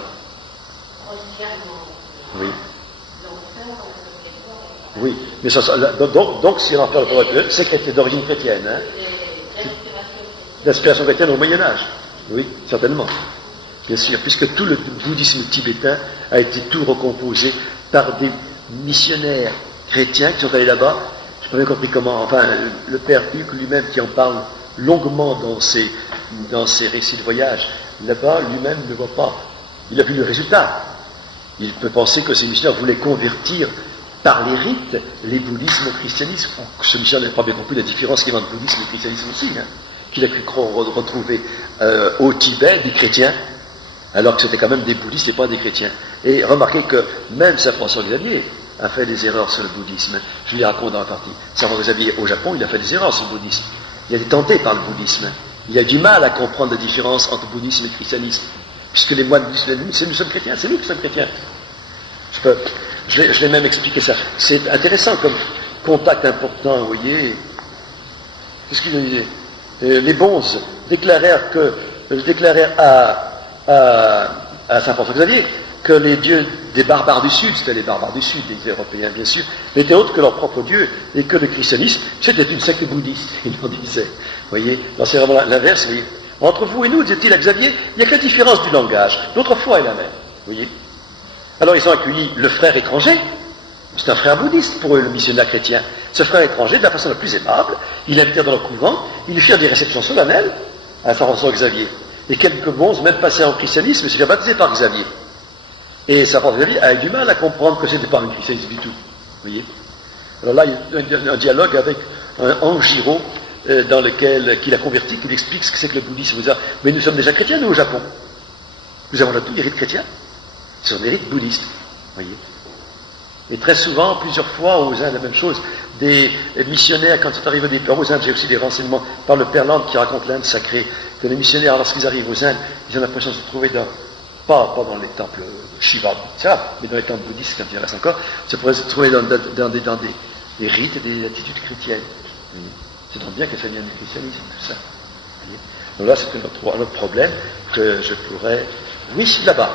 Oui. Oui, mais ça, donc si l'enfer le purgatoire, c'est d'origine chrétienne, hein? L'inspiration chrétienne au Moyen-Âge. Oui, certainement. Bien sûr, puisque tout le bouddhisme tibétain a été tout recomposé par des missionnaires chrétiens qui sont allés là-bas. Je n'ai pas bien compris comment. Enfin, le père Hugues lui-même qui en parle longuement dans ses récits de voyage, là-bas, lui-même ne voit pas. Il a vu le résultat. Il peut penser que ces missionnaires voulaient convertir par les rites les bouddhismes au christianisme. Ce missionnaire n'avait pas bien compris la différence qu'il y a entre le bouddhisme et le christianisme aussi, hein, qu'il a cru retrouver au Tibet des chrétiens, alors que c'était quand même des bouddhistes et pas des chrétiens. Et remarquez que même Saint François Xavier a fait des erreurs sur le bouddhisme. Je les raconte dans la partie. Saint François Xavier au Japon, il a fait des erreurs sur le bouddhisme. Il a été tenté par le bouddhisme. Il a du mal à comprendre la différence entre bouddhisme et christianisme. Puisque les moines musulmans, c'est nous sommes chrétiens, c'est nous qui sommes chrétiens. Je l'ai même expliqué ça. C'est intéressant comme contact important, vous voyez. Qu'est-ce qu'il disait? Les bonzes déclarèrent à Saint François Xavier que les dieux des barbares du Sud, c'était les barbares du Sud, les Européens bien sûr, n'étaient autres que leur propre Dieu, et que le christianisme, c'était une secte bouddhiste, il en disait. Vous voyez, là c'est vraiment l'inverse, vous voyez. Entre vous et nous, disait-il à Xavier, il n'y a que la différence du langage. Notre foi est la même. Vous voyez. Alors ils ont accueilli le frère étranger. C'est un frère bouddhiste pour eux, le missionnaire chrétien. Ce frère étranger, de la façon la plus aimable, ils l'invitèrent dans leur couvent, ils lui firent des réceptions solennelles à Saint François Xavier. Et quelques bonzes, même passés en christianisme, se firent baptiser par Xavier. Et Saint François Xavier a eu du mal à comprendre que ce n'était pas un christianisme du tout. Vous voyez. Alors là, il y a un dialogue avec un Angiro dans lequel qu'il a converti, qui lui explique ce que c'est que le bouddhisme. Mais nous sommes déjà chrétiens, nous, au Japon. Nous avons tous des rites chrétiens. Ce sont des rites bouddhistes. Voyez. Et très souvent, plusieurs fois aux Indes, la même chose. Des missionnaires, quand ils arrivent aux Indes, j'ai aussi des renseignements par le Père Land qui raconte l'Inde sacrée, que les missionnaires, lorsqu'ils arrivent aux Indes, ils ont l'impression de se trouver pas dans les temples Shiva, etc., mais dans les temples bouddhistes, quand il reste encore, ça pourrait se trouver dans des rites et des attitudes chrétiennes. C'est donc bien que ça vient du christianisme, tout ça. Donc là, c'est notre problème que je pourrais... Oui, là-bas.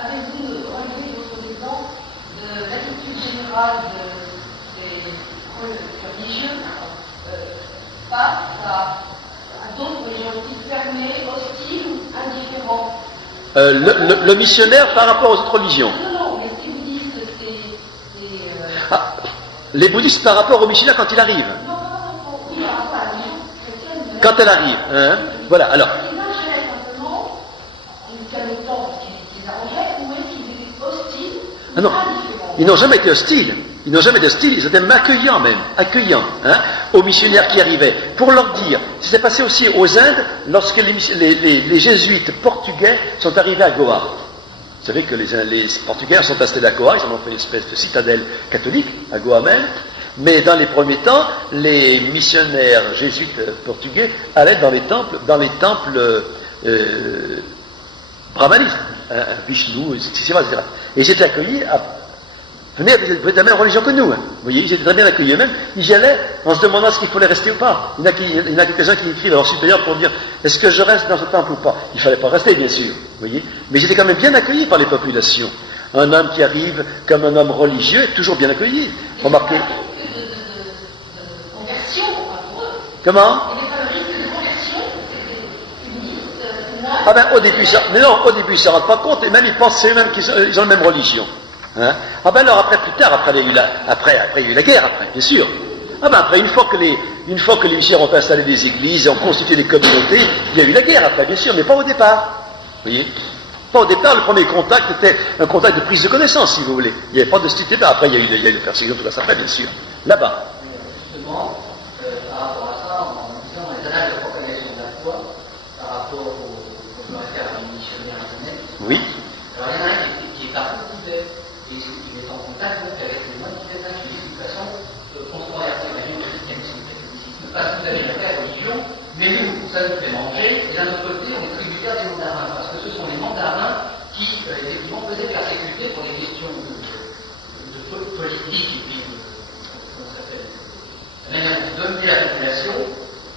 Avez-vous relevé d'autres exemples de l'attitude générale des religieux face à d'autres religions fermées, hostiles ou indifférents? Le missionnaire par rapport aux autres religions. Non, mais si vous dites que c'est les bouddhistes par rapport aux missionnaires quand il arrive. Non, oui, par rapport à la religion chrétienne. Quand elle arrive, hein. Voilà, alors. Ils achètent simplement jusqu'à le temps qu'ils arrangeaient, ou est-ce qu'ils étaient hostiles ou Non, indifférents? ils n'ont jamais été hostiles. Ils n'ont jamais été hostiles, ils étaient même accueillants, aux missionnaires qui arrivaient. Pour leur dire, c'est passé aussi aux Indes, lorsque les jésuites portugais sont arrivés à Goa. Vous savez que les Portugais sont installés à Goa, ils en ont fait une espèce de citadelle catholique, à Goa même. Mais dans les premiers temps, les missionnaires jésuites portugais allaient dans les temples brahmanistes, Vishnu, etc. Et ils étaient accueillis venez, vous êtes la même religion que nous. Vous voyez, ils étaient très bien accueillis eux-mêmes. Ils y allaient en se demandant ce qu'il fallait rester ou pas. Il y en a quelques-uns qui écrivent à leur supérieur pour dire est-ce que je reste dans ce temple ou pas? Il ne fallait pas rester, bien sûr. Vous voyez, mais ils étaient quand même bien accueillis par les populations. Un homme qui arrive comme un homme religieux est toujours bien accueilli. Remarquez. De conversion pour eux. Comment? Il n'est pas le risque de conversion, c'est Ah ben au début, ils ne se rendent pas compte, et même ils pensent eux-mêmes qu'ils ont la même religion. Hein? Ah ben alors après, plus tard, après il y a eu la guerre, après, bien sûr. Ah ben après, une fois que les missionnaires ont installé des églises, ont constitué des communautés, il y a eu la guerre après, bien sûr, mais pas au départ. Vous voyez? Pas au départ, le premier contact était un contact de prise de connaissance, si vous voulez. Il n'y avait pas d'hostilité. Après, il y a eu des persécutions, tout ça après, bien sûr. Là-bas. Justement, par rapport à ça, en disant les annales de propagation de la foi, par rapport au caractère missionnaire internet. Oui. Alors il y en a un qui est partout ouvert, et qui est en contact donc avec les moines tibétains qui disent de toute façon, on se convertit au christianisme, parce que vous avez une vraie religion, mais nous, ça nous fait manger, et d'un autre côté, on est tributaire des mandarins, parce que ce sont les mandarins qui, effectivement, faisaient persécuter pour des questions de politique et puis comment ça s'appelle, la manière de dominer la population.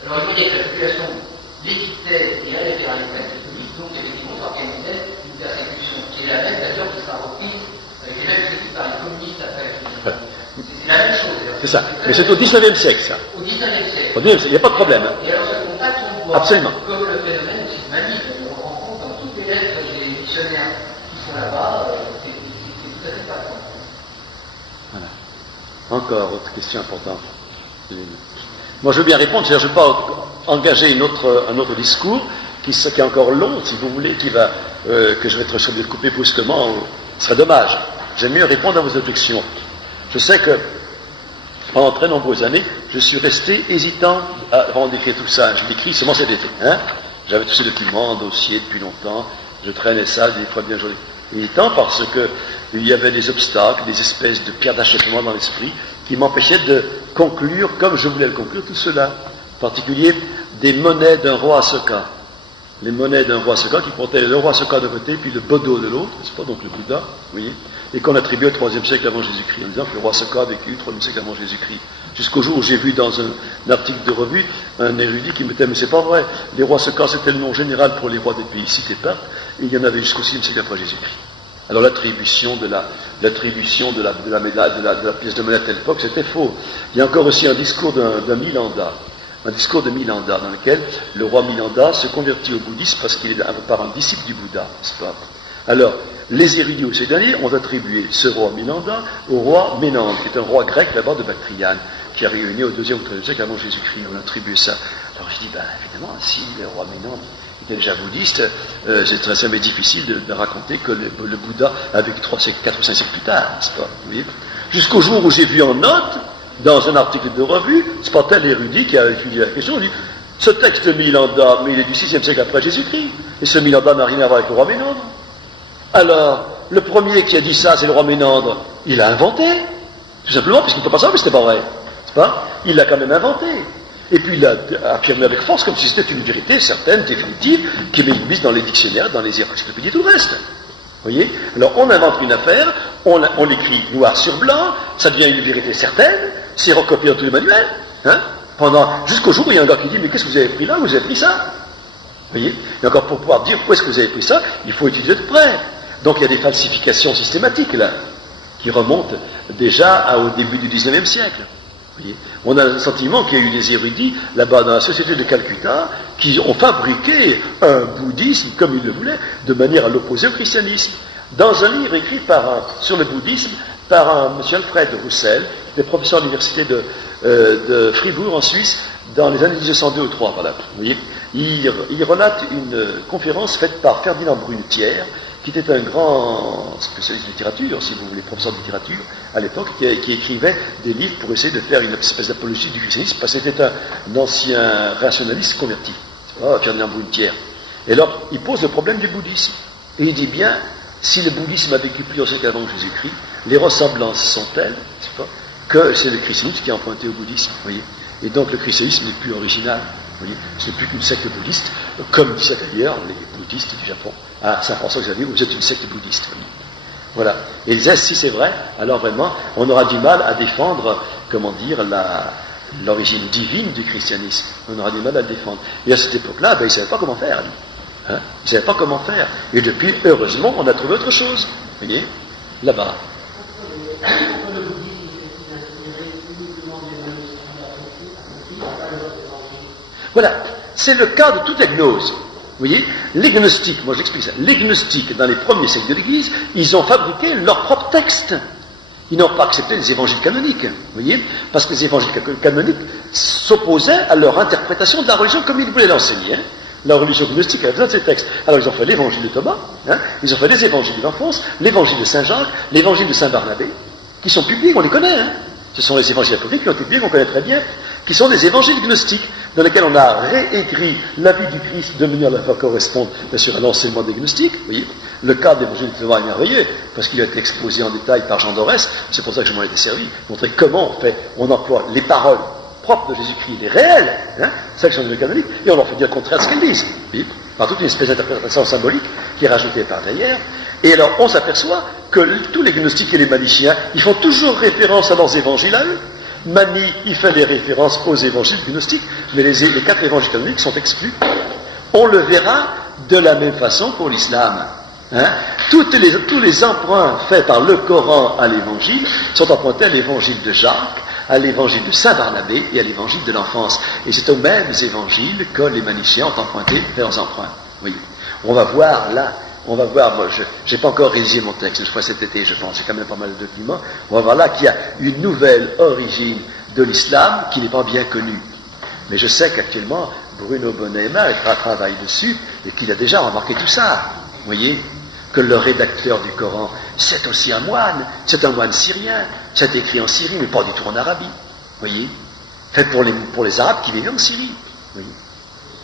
Alors il voyait que la population les quittait et allait vers les moines catholiques, donc effectivement s'organisait une persécution qui est la même d'ailleurs qui sera reprise avec les mêmes critiques par les communistes après. C'est la même chose. C'est ça. Mais c'est au 19e siècle, ça. Au 19e siècle. Au 19e siècle, il n'y a pas de problème. Et alors ce contact, on voit Absolument. comme le phénomène aussi se manie, on le rencontre dans toutes les lettres des missionnaires qui sont là-bas, c'est tout à fait patent. Voilà. Encore autre question importante. Moi, je veux bien répondre, c'est-à-dire je ne veux pas engager un autre discours qui est encore long, si vous voulez, que je vais être coupé brusquement, ce serait dommage. J'aime mieux répondre à vos objections. Je sais que pendant très nombreuses années, je suis resté hésitant avant d'écrire tout ça. Je l'écris seulement cet été. J'avais tous ces documents, dossiers depuis longtemps, je traînais ça des fois bien joli. Hésitant parce qu'il y avait des obstacles, des espèces de pierres d'achoppement dans l'esprit qui m'empêchaient de conclure comme je voulais le conclure tout cela. En particulier des monnaies d'un roi Asoka. Les monnaies d'un roi Asoka qui portaient le roi Asoka d'un côté puis le Bodo de l'autre, n'est-ce pas, donc le Bouddha, vous voyez, et qu'on attribuait au IIIe siècle avant Jésus-Christ, en disant que le roi Asoka a vécu au IIIe siècle avant Jésus-Christ. Jusqu'au jour où j'ai vu dans un article de revue un érudit qui me disait mais c'est pas vrai, les rois Asoka c'était le nom général pour les rois des pays cités par, et il y en avait jusqu'au VIe siècle après Jésus-Christ. Alors l'attribution de la pièce de monnaie à telle époque, c'était faux. Il y a encore aussi un discours d'un Milanda, dans lequel le roi Milanda se convertit au bouddhisme parce qu'il est par un disciple du Bouddha, n'est-ce pas? Alors, les érudits occidentaux ont attribué ce roi Milanda au roi Ménandre, qui est un roi grec là-bas de Bactriane, qui a réuni au IIe ou IIIe siècle avant Jésus-Christ. On a attribué ça. Alors je dis, évidemment, si le roi Ménandre était déjà bouddhiste, ça m'est difficile de raconter que le Bouddha a vécu 4 ou 5 siècles plus tard, n'est-ce pas? Vous voyez? Jusqu'au jour où j'ai vu en note, dans un article de revue, c'est pas tel érudit qui a étudié la question, il dit, ce texte de Milanda, mais il est du 6e siècle après Jésus-Christ, et ce Milanda n'a rien à voir avec le roi Ménandre. Alors, le premier qui a dit ça, c'est le roi Ménandre, il a inventé, tout simplement, parce qu'il ne peut pas savoir, mais c'était pas vrai. C'est pas? Il l'a quand même inventé. Et puis il l'a affirmé avec force, comme si c'était une vérité certaine, définitive, qui est mise dans les dictionnaires, dans les encyclopédies et tout le reste. Vous voyez? Alors on invente une affaire, on l'écrit noir sur blanc, ça devient une vérité certaine, c'est recopié dans tous les manuels, hein? Jusqu'au jour où il y a un gars qui dit, mais qu'est-ce que vous avez pris là? Vous avez pris ça? Vous voyez? Et encore pour pouvoir dire où est-ce que vous avez pris ça, il faut étudier de près. Donc il y a des falsifications systématiques là, qui remontent déjà au début du 19e siècle. Vous voyez? On a le sentiment qu'il y a eu des érudits là-bas dans la société de Calcutta qui ont fabriqué un bouddhisme comme ils le voulaient, de manière à l'opposer au christianisme. Dans un livre écrit sur le bouddhisme par un monsieur Alfred Roussel, qui était professeur à l'université de Fribourg en Suisse, dans les années 1902 ou 3, voilà. Vous voyez, il relate une conférence faite par Ferdinand Brunetière, qui était un grand spécialiste de littérature, si vous voulez, professeur de littérature, à l'époque, qui écrivait des livres pour essayer de faire une espèce d'apologie du christianisme, parce que c'était un ancien rationaliste converti, Ferdinand Brunetière. Et alors, il pose le problème du bouddhisme. Et il dit bien, si le bouddhisme a vécu plusieurs siècles avant Jésus-Christ, les ressemblances sont telles, que c'est le christianisme qui a emprunté au bouddhisme, vous voyez. Et donc le christianisme n'est plus original, vous voyez. Ce n'est plus qu'une secte bouddhiste, comme disaient d'ailleurs les bouddhistes du Japon. À Saint-François-Xavier, vous êtes une secte bouddhiste. Voilà. Et ils disaient, si c'est vrai, alors vraiment, on aura du mal à défendre, comment dire, l'origine divine du christianisme. On aura du mal à le défendre. Et à cette époque-là, ils ne savaient pas comment faire. Hein? Ils ne savaient pas comment faire. Et depuis, heureusement, on a trouvé autre chose. Vous voyez, là-bas. Voilà. C'est le cas de toutes les gnoses. Vous voyez, les gnostiques, moi j'explique ça, les gnostiques, dans les premiers siècles de l'Église, ils ont fabriqué leur propre texte. Ils n'ont pas accepté les évangiles canoniques, vous voyez, parce que les évangiles canoniques s'opposaient à leur interprétation de la religion comme ils voulaient l'enseigner. Hein. La religion gnostique a besoin de ces textes. Alors ils ont fait l'évangile de Thomas, hein, ils ont fait les évangiles de l'enfance, l'évangile de Saint Jacques, l'évangile de Saint Barnabé, qui sont publiés, on les connaît. Hein. Ce sont les évangiles apocryphes qui ont été publiés, qu'on connaît très bien, qui sont des évangiles gnostiques, dans lesquels on a réécrit la vie du Christ de manière à la faire correspondre, bien sûr, à l'enseignement des gnostiques. Vous voyez, le cas de l'évangile de Thomas est merveilleux, parce qu'il a été exposé en détail par Jean d'Orès, c'est pour ça que je m'en ai servi, montrer comment on emploie les paroles propres de Jésus-Christ, les réelles, hein, celles qui sont des canoniques, et on leur fait dire le contraire de ce qu'elles disent. Vous voyez, par toute une espèce d'interprétation symbolique qui est rajoutée par derrière. Et alors, on s'aperçoit que tous les gnostiques et les maniciens, ils font toujours référence à leurs évangiles à eux. Mani, il fait des références aux évangiles gnostiques, mais les 4 évangiles canoniques sont exclus. On le verra de la même façon pour l'islam. Hein. Tous les emprunts faits par le Coran à l'évangile sont empruntés à l'évangile de Jacques, à l'évangile de Saint Barnabé et à l'évangile de l'enfance. Et c'est aux mêmes évangiles que les maniciens ont emprunté leurs emprunts. Oui. On va voir là. On va voir, moi je n'ai pas encore réalisé mon texte, je ferai cet été, je pense, j'ai quand même pas mal de documents. On va voir là qu'il y a une nouvelle origine de l'islam qui n'est pas bien connue. Mais je sais qu'actuellement, Bruno Bonema travaille dessus et qu'il a déjà remarqué tout ça. Vous voyez, que le rédacteur du Coran, c'est aussi un moine syrien, c'est écrit en Syrie, mais pas du tout en Arabie. Vous voyez, fait pour les Arabes qui vivaient en Syrie. Oui.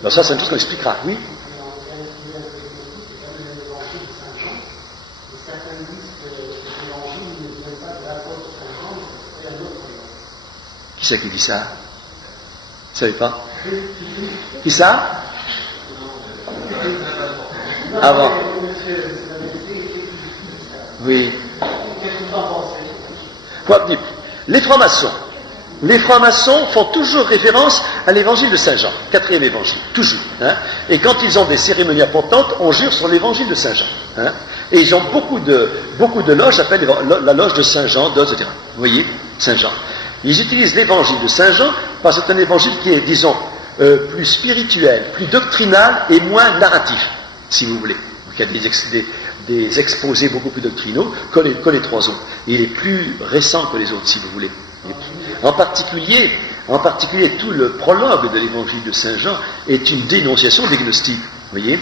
Alors ça, c'est une chose qu'on expliquera, oui. Qui c'est qui dit ça? Vous ne savez pas? Qui ça? Avant. Oui. Les francs-maçons font toujours référence à l'évangile de Saint Jean, 4e évangile, toujours. Hein. Et quand ils ont des cérémonies importantes, on jure sur l'évangile de Saint Jean. Hein. Et ils ont beaucoup de loges, appellent la loge de Saint Jean, etc. Vous voyez, Saint Jean. Ils utilisent l'évangile de Saint Jean parce que c'est un évangile qui est, disons, plus spirituel, plus doctrinal et moins narratif, si vous voulez. Donc, il y a des exposés beaucoup plus doctrinaux que les 3 autres. Et il est plus récent que les autres, si vous voulez. En particulier, tout le prologue de l'évangile de Saint Jean est une dénonciation des gnostiques. Vous voyez,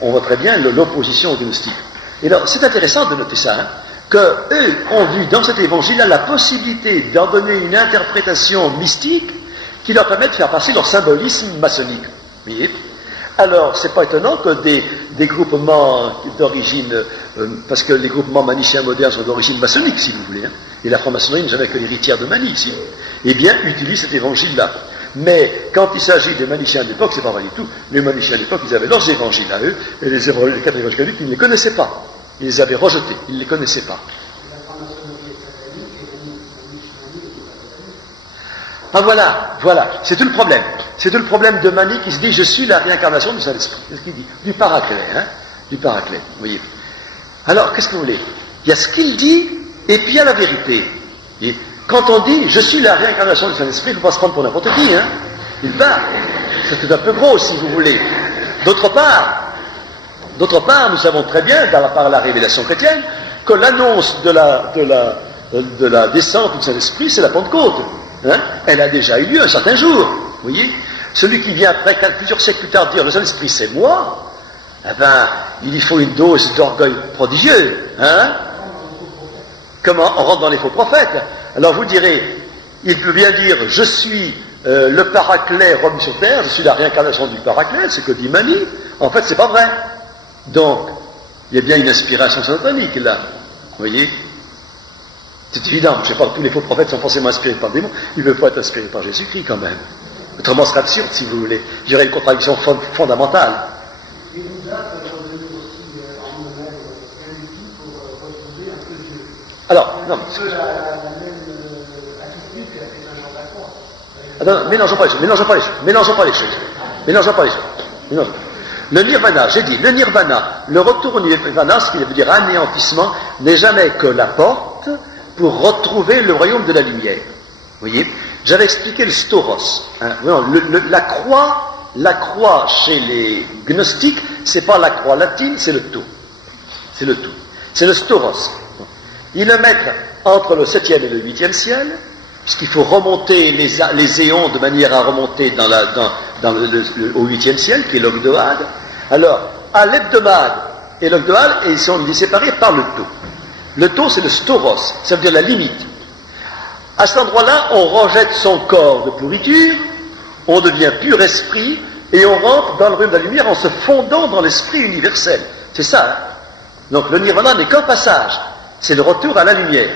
on voit très bien l'opposition aux gnostiques. Et alors, c'est intéressant de noter ça, hein, qu'eux ont vu dans cet évangile-là la possibilité d'en donner une interprétation mystique qui leur permet de faire passer leur symbolisme maçonnique. Vous voyez ? Alors, c'est pas étonnant que des groupements d'origine, parce que les groupements manichéens modernes sont d'origine maçonnique, si vous voulez, hein, et la franc-maçonnerie n'est jamais que l'héritière de Mani, ici, eh bien, utilisent cet évangile-là. Mais quand il s'agit des manichéens d'époque, c'est pas vrai du tout. Les manichéens d'époque, ils avaient leurs évangiles à eux, et les quatre évangiles catholiques, ils ne les connaissaient pas. Ils les avaient rejetés, ils ne les connaissaient pas. Ah voilà, c'est tout le problème. C'est tout le problème de Mani qui se dit « Je suis la réincarnation du Saint-Esprit ». C'est ce qu'il dit, du Paraclet, hein, du Paraclet, vous voyez. Alors, qu'est-ce que vous voulez ? Il y a ce qu'il dit, et puis il y a la vérité. Et quand on dit « Je suis la réincarnation du Saint-Esprit », il ne faut pas se prendre pour n'importe qui, hein. Il part. C'est un peu gros, si vous voulez. D'autre part, nous savons très bien, par la révélation chrétienne, que l'annonce de la descente du Saint-Esprit, c'est la Pentecôte. Hein? Elle a déjà eu lieu un certain jour. Vous voyez ? Celui qui vient après, plusieurs siècles plus tard, dire le Saint-Esprit c'est moi, eh ben, il y faut une dose d'orgueil prodigieux. Hein? Comment on rentre dans les faux prophètes? Alors vous direz, il peut bien dire je suis le Paraclet revenu sur terre, je suis la réincarnation du Paraclet, c'est que dit Mani. En fait, c'est pas vrai. Donc, il y a bien une inspiration satanique là. Vous voyez ? C'est évident, je ne sais pas, tous les faux prophètes sont forcément inspirés par des démons, ils ne peuvent pas être inspirés par Jésus-Christ quand même. Autrement, ce serait absurde, si vous voulez. Il y aurait une contradiction fondamentale. Et nous a revenir aussi en nous-mêmes un outil pour retrouver un peu Dieu. Alors, non. C'est un peu la même attitude qu'a fait Saint Jean d'Acroix. Attends, mélangeons pas les choses. Le nirvana, j'ai dit, le nirvana, le retour au nirvana, ce qui veut dire anéantissement, n'est jamais que la porte pour retrouver le royaume de la lumière. Vous voyez ? J'avais expliqué le stauros. Hein. La croix chez les gnostiques, c'est pas la croix latine, c'est le tout. C'est le tout. C'est le stauros. Ils le mettent entre le 7e et le 8e ciel, puisqu'il faut remonter les éons de manière à remonter au 8e ciel, qui est l'ogdoad. Alors, à l'hebdomade et l'ogdoad, ils sont séparés par le taux. Le taux, c'est le stauros, ça veut dire la limite. À cet endroit-là, on rejette son corps de pourriture, on devient pur esprit, et on rentre dans le royaume de la lumière en se fondant dans l'esprit universel. C'est ça, hein? Donc le nirvana n'est qu'un passage, c'est le retour à la lumière.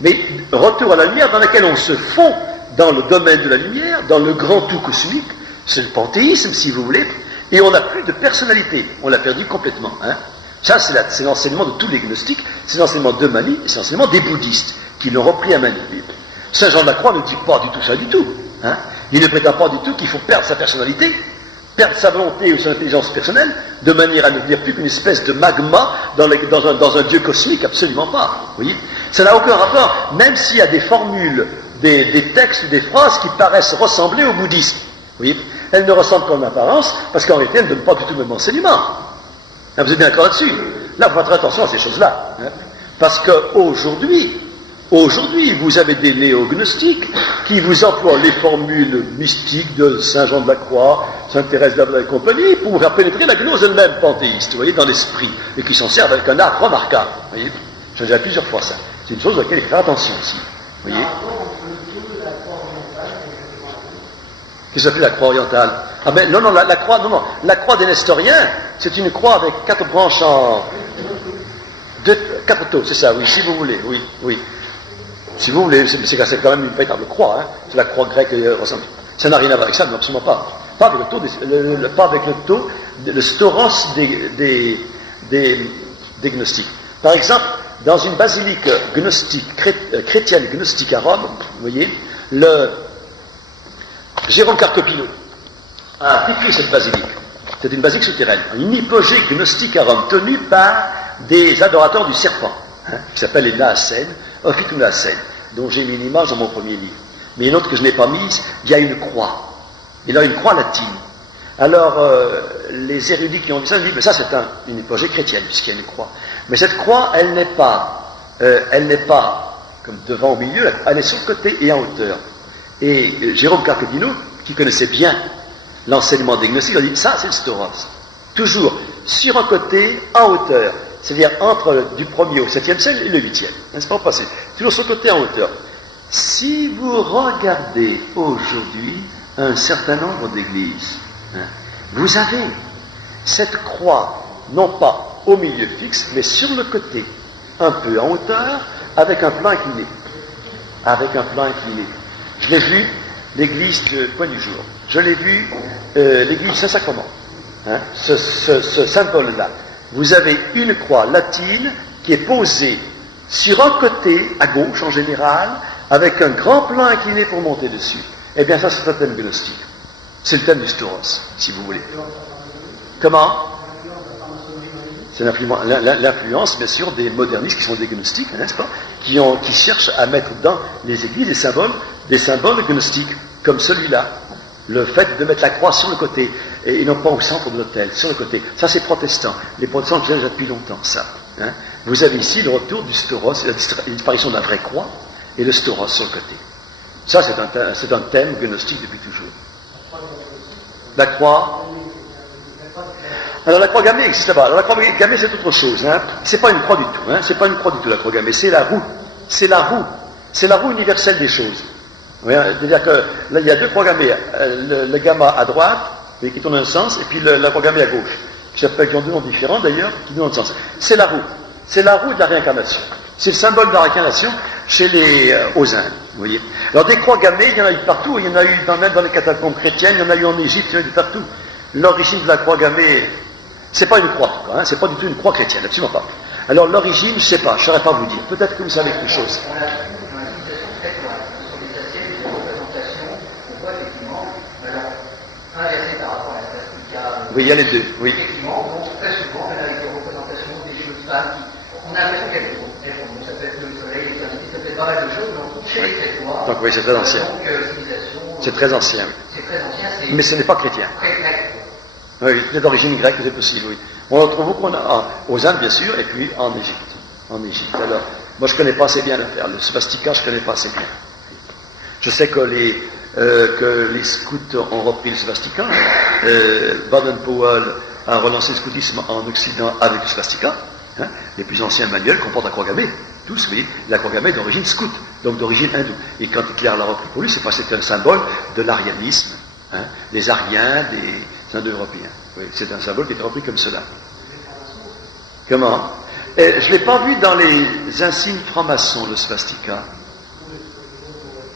Mais retour à la lumière dans lequel on se fond dans le domaine de la lumière, dans le grand tout cosmique, c'est le panthéisme, si vous voulez, et on n'a plus de personnalité, on l'a perdu complètement, hein? Ça, c'est l'enseignement de tous les gnostiques, c'est l'enseignement de Mani, et c'est l'enseignement des bouddhistes, qui l'ont repris à Mani. Saint Jean de la Croix ne dit pas du tout ça du tout. Hein. Il ne prétend pas du tout qu'il faut perdre sa personnalité, perdre sa volonté ou son intelligence personnelle, de manière à ne devenir plus qu'une espèce de magma dans un Dieu cosmique, absolument pas. Vous voyez ? Ça n'a aucun rapport, même s'il y a des formules, des textes ou des phrases qui paraissent ressembler au bouddhisme. Vous voyez ? Elles ne ressemblent qu'en apparence, parce qu'en réalité, elles ne donnent pas du tout le même enseignement. Vous êtes bien d'accord là-dessus ? Là, il faut faire attention à ces choses-là. Hein, parce qu'aujourd'hui, vous avez des néognostiques qui vous emploient les formules mystiques de Saint Jean de la Croix, Sainte Thérèse d'Avila et compagnie pour faire pénétrer la gnose elle-même panthéiste, vous voyez, dans l'esprit, et qui s'en servent avec un art remarquable. Vous voyez ? J'ai déjà plusieurs fois ça. C'est une chose à laquelle il faut faire attention aussi. Vous voyez ? Qu'est-ce que ça fait la croix orientale? Ah ben non, la croix des Nestoriens, c'est une croix avec 4 branches en... 4 taux, c'est ça, oui, si vous voulez, oui. Si vous voulez, c'est quand même une véritable croix, hein. C'est la croix grecque ressemble. Ça n'a rien à voir avec ça, non, absolument pas. Pas avec le taux, le stauros des gnostiques. Par exemple, dans une basilique gnostique, chrétienne gnostique à Rome, vous voyez, Jérôme Carcopino a décrit cette basilique. C'est une basilique souterraine, une hypogée gnostique à Rome, tenue par des adorateurs du serpent, hein, qui s'appellent les Naasènes, Ophitu Naasènes, dont j'ai mis une image dans mon premier livre. Mais une autre que je n'ai pas mise, il y a une croix. Et là, une croix latine. Alors, les érudits qui ont dit ça, disent, mais ça c'est une hypogée chrétienne, puisqu'il y a une croix. Mais cette croix, elle n'est pas comme devant au milieu, elle est sur le côté et en hauteur. Et Jérôme Carcopino, qui connaissait bien l'enseignement des gnostiques, a dit, ça c'est le stauros. Toujours sur un côté, en hauteur. c'est-à-dire entre du 1er au 7e siècle et le 8e, n'est-ce pas, passé. Toujours sur le côté en hauteur. Si vous regardez aujourd'hui un certain nombre d'églises, vous avez cette croix, non pas au milieu fixe, mais sur le côté, un peu en hauteur, avec un plan incliné. Avec un plan incliné. Je l'ai vu, l'église de Point du Jour. Je l'ai vu, l'église Saint-Sacrement. Ce symbole-là. Vous avez une croix latine qui est posée sur un côté, à gauche en général, avec un grand plan incliné pour monter dessus. Eh bien, ça, c'est un thème gnostique. C'est le thème du Stauros, si vous voulez. Comment? C'est l'influence, bien sûr, des modernistes qui sont des gnostiques, n'est-ce pas, qui cherchent à mettre dans les églises des symboles gnostiques, comme celui-là. Le fait de mettre la croix sur le côté, et non pas au centre de l'autel, sur le côté. Ça, c'est protestant. Les protestants le faisaient déjà depuis longtemps, ça. Vous avez ici le retour du Stauros, la disparition de la vraie croix, et le Stauros sur le côté. Ça, c'est un thème gnostique depuis toujours. La croix. Alors la croix gammée existe là-bas. Alors la croix gammée, c'est autre chose. C'est pas une croix du tout. C'est pas une croix du tout, la croix gammée. C'est la roue. C'est la roue. C'est la roue universelle des choses. C'est-à-dire que là, il y a deux croix gammées. Le gamma à droite, qui tourne dans un sens, et puis la croix gammée à gauche. Qui ont deux noms différents d'ailleurs, qui tournent dans un sens. C'est la roue. C'est la roue de la réincarnation. C'est le symbole de la réincarnation aux Indes. Vous voyez. Alors des croix gammées, il y en a eu partout. Il y en a eu même dans les catacombes chrétiennes, il y en a eu en Égypte, il y en a eu partout. L'origine de la croix gammée, c'est pas une croix, en tout cas, c'est pas du tout une croix chrétienne, absolument pas. Alors l'origine, je sais pas, je saurais pas vous dire. Peut-être que vous savez quelque chose. On a vu dans la civilisation très loin, sur des assiettes de représentation, on voit effectivement, alors, inversé par rapport à la swastika. Oui, il y a les deux, oui. Effectivement, donc très souvent, on a avec des représentations des choses femmes on a l'impression qu'elles font. Ça peut être le soleil, l'éternité, ça peut être pas mal de choses, mais on trouve chez les Crétois. Donc oui, c'est très ancien. Donc, civilisation. C'est très ancien. C'est très ancien, c'est. Mais ce n'est pas chrétien. Très grec. Oui, c'est d'origine grecque, c'est possible, oui. On en trouve beaucoup aux Indes, bien sûr, et puis en Égypte. En Égypte. Alors, moi, je ne connais pas assez bien l'affaire. Le swastika, je ne connais pas assez bien. Je sais que les scouts ont repris le swastika. Baden-Powell a relancé le scoutisme en Occident avec le swastika. Les plus anciens manuels comportent la croix gammée. Tous, vous voyez, la croix gammée d'origine scout, donc d'origine hindoue. Et quand Hitler l'a repris pour lui, c'est parce que c'était un symbole de l'arianisme. Les Ariens, des Indo-Européens. Oui, c'est un symbole qui était repris comme cela. Comment? Je ne l'ai pas vu dans les insignes francs-maçons, le swastika.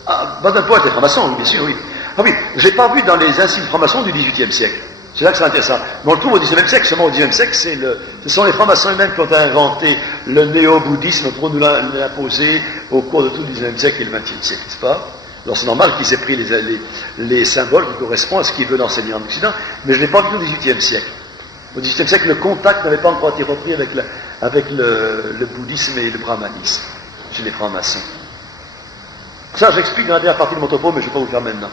Ah, Baden-Powell était franc-maçon, bien sûr, oui. Ah oui, je ne l'ai pas vu dans les insignes francs-maçons du XVIIIe siècle. C'est là que c'est intéressant. Mais on le trouve au XIXe siècle, seulement au XIXe siècle, ce sont les francs-maçons eux-mêmes qui ont inventé le néo-bouddhisme, pour nous l'imposer au cours de tout le XIXe siècle et le XXe siècle, n'est-ce pas? Alors c'est normal qu'ils aient pris les symboles qui correspondent à ce qu'ils veulent enseigner en Occident, mais je ne l'ai pas vu au XVIIIe siècle. Au XVIIIe siècle, le contact n'avait pas encore été repris avec le bouddhisme et le brahmanisme, chez les francs-maçons. Ça, j'explique dans la dernière partie de mon topo, mais je ne vais pas vous le faire maintenant.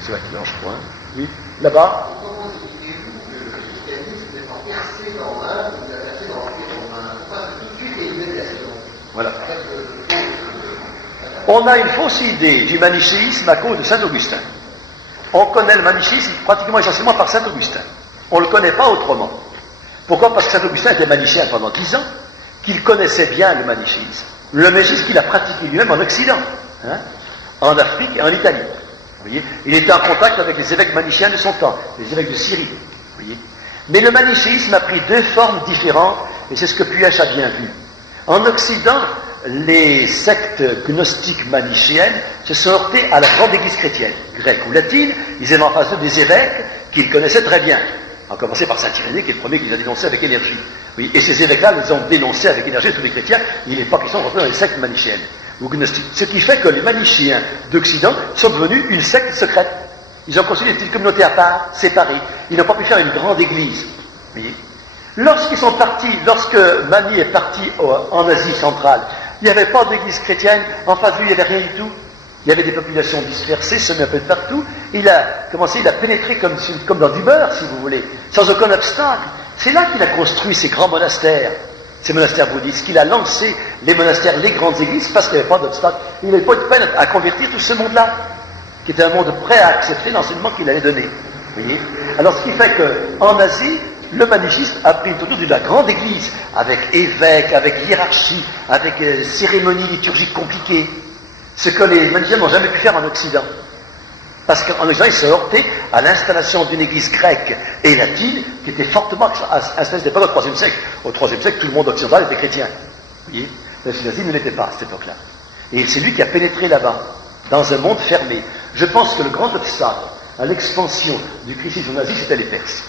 C'est vrai que là, je crois. Oui, là-bas. Comment expliquez-vous que le christianisme n'est pas percé dans l'Inde, il a percé dans l'Empire romain? Pourquoi tout de suite il y a une médiation? Voilà. On a une fausse idée du manichéisme à cause de Saint Augustin. On connaît le manichéisme pratiquement essentiellement par Saint Augustin. On ne le connaît pas autrement. Pourquoi? Parce que Saint Augustin était manichéen pendant 10 ans, qu'il connaissait bien le manichéisme. Le manichéisme qu'il a pratiqué lui-même en Occident, en Afrique et en Italie. Vous voyez, il était en contact avec les évêques manichéens de son temps, les évêques de Syrie. Vous voyez. Mais le manichéisme a pris deux formes différentes, et c'est ce que Puech a bien vu. En Occident, les sectes gnostiques manichéennes se sont heurtées à la grande église chrétienne, grecque ou latine. Ils avaient en face d'eux des évêques qu'ils connaissaient très bien. À commencer par Saint Irénée, qui est le premier qui les a dénoncés avec énergie. Oui, et ces évêques-là les ont dénoncés avec énergie, tous les chrétiens. Il n'est pas question de rentrer dans les sectes manichéennes ou gnostiques. Ce qui fait que les manichéens d'Occident sont devenus une secte secrète. Ils ont construit des petites communautés à part, séparées. Ils n'ont pas pu faire une grande église. Vous voyez. Lorsqu'ils sont partis, lorsque Mani est parti en Asie centrale, il n'y avait pas d'église chrétienne, en face de lui il n'y avait rien du tout. Il y avait des populations dispersées, semées un peu de partout. Il a pénétré comme dans du beurre, si vous voulez, sans aucun obstacle. C'est là qu'il a construit ces grands monastères, ces monastères bouddhistes, qu'il a lancé les monastères, les grandes églises, parce qu'il n'y avait pas d'obstacle. Il n'avait pas de peine à convertir tout ce monde-là, qui était un monde prêt à accepter l'enseignement qu'il allait donner. Vous voyez. Alors ce qui fait qu'en Asie, le manichisme a pris autour de la grande église, avec évêques, avec hiérarchie, avec cérémonies liturgiques compliquées. Ce que les maniciens n'ont jamais pu faire en Occident. Parce qu'en Occident, ils se heurtaient à l'installation d'une église grecque et latine qui était fortement installée à cette époque, au IIIe siècle. Au IIIe siècle, tout le monde occidental était chrétien. Vous voyez, la Latine ne l'était pas à cette époque-là. Et c'est lui qui a pénétré là-bas, dans un monde fermé. Je pense que le grand obstacle à l'expansion du christianisme nazi, c'était les Perses.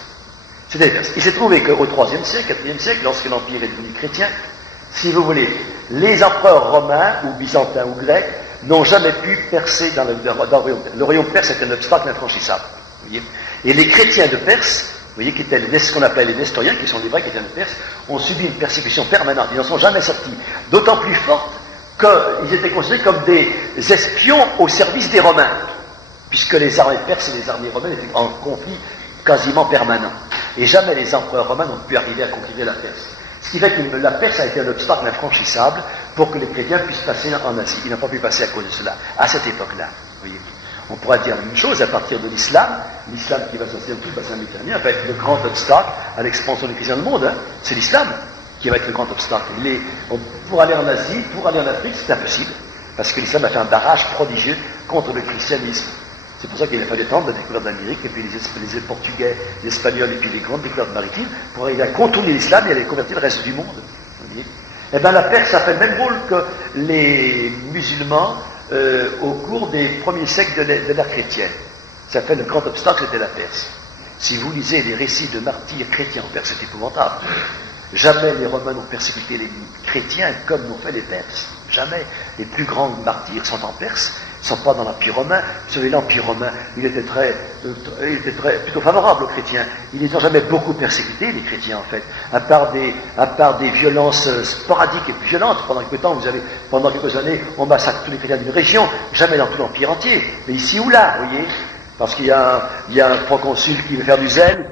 C'était les Perses. Il s'est trouvé qu'au IIIe siècle, IVe siècle, lorsque l'Empire est devenu chrétien, si vous voulez, les empereurs romains, ou byzantins, ou grecs, n'ont jamais pu percer dans le royaume. Le royaume perse est un obstacle infranchissable. Vous voyez. Et les chrétiens de Perse, vous voyez, qui étaient ce qu'on appelait les Nestoriens, qui sont les vrais chrétiens de Perse, ont subi une persécution permanente. Ils n'en sont jamais sortis. D'autant plus forte qu'ils étaient considérés comme des espions au service des Romains, puisque les armées perses et les armées romaines étaient en conflit quasiment permanent. Et jamais les empereurs romains n'ont pu arriver à conquérir la Perse. Ce qui fait que la Perse a été un obstacle infranchissable pour que les chrétiens puissent passer en Asie. Ils n'ont pas pu passer à cause de cela, à cette époque-là. Voyez. On pourra dire la même chose à partir de l'islam. L'islam qui va s'installer dans tout le bassin méditerranéen va être le grand obstacle à l'expansion des chrétiens dans le monde. Hein. C'est l'islam qui va être le grand obstacle. Pour aller en Asie, pour aller en Afrique, c'est impossible. Parce que l'islam a fait un barrage prodigieux contre le christianisme. C'est pour ça qu'il a fallu attendre la découverte d'Amérique, et puis les Portugais, les Espagnols, et puis les grandes découvertes maritimes, pour arriver à contourner l'islam et à aller convertir le reste du monde. Eh bien, la Perse a fait le même rôle que les musulmans au cours des premiers siècles de l'ère chrétienne. Ça fait le grand obstacle de la Perse. Si vous lisez les récits de martyrs chrétiens en Perse, c'est épouvantable. Jamais les Romains n'ont persécuté les chrétiens comme l'ont fait les Perses. Jamais. Les plus grands martyrs sont en Perse, ne sont pas dans l'Empire romain. Vous savez, l'Empire romain, il était plutôt favorable aux chrétiens. Ils n'ont jamais beaucoup persécuté, les chrétiens, en fait. À part des violences sporadiques et violentes. Pendant quelques années, on massacre tous les chrétiens d'une région, jamais dans tout l'Empire entier. Mais ici ou là, vous voyez. Parce qu'il y a un proconsul qui veut faire du zèle.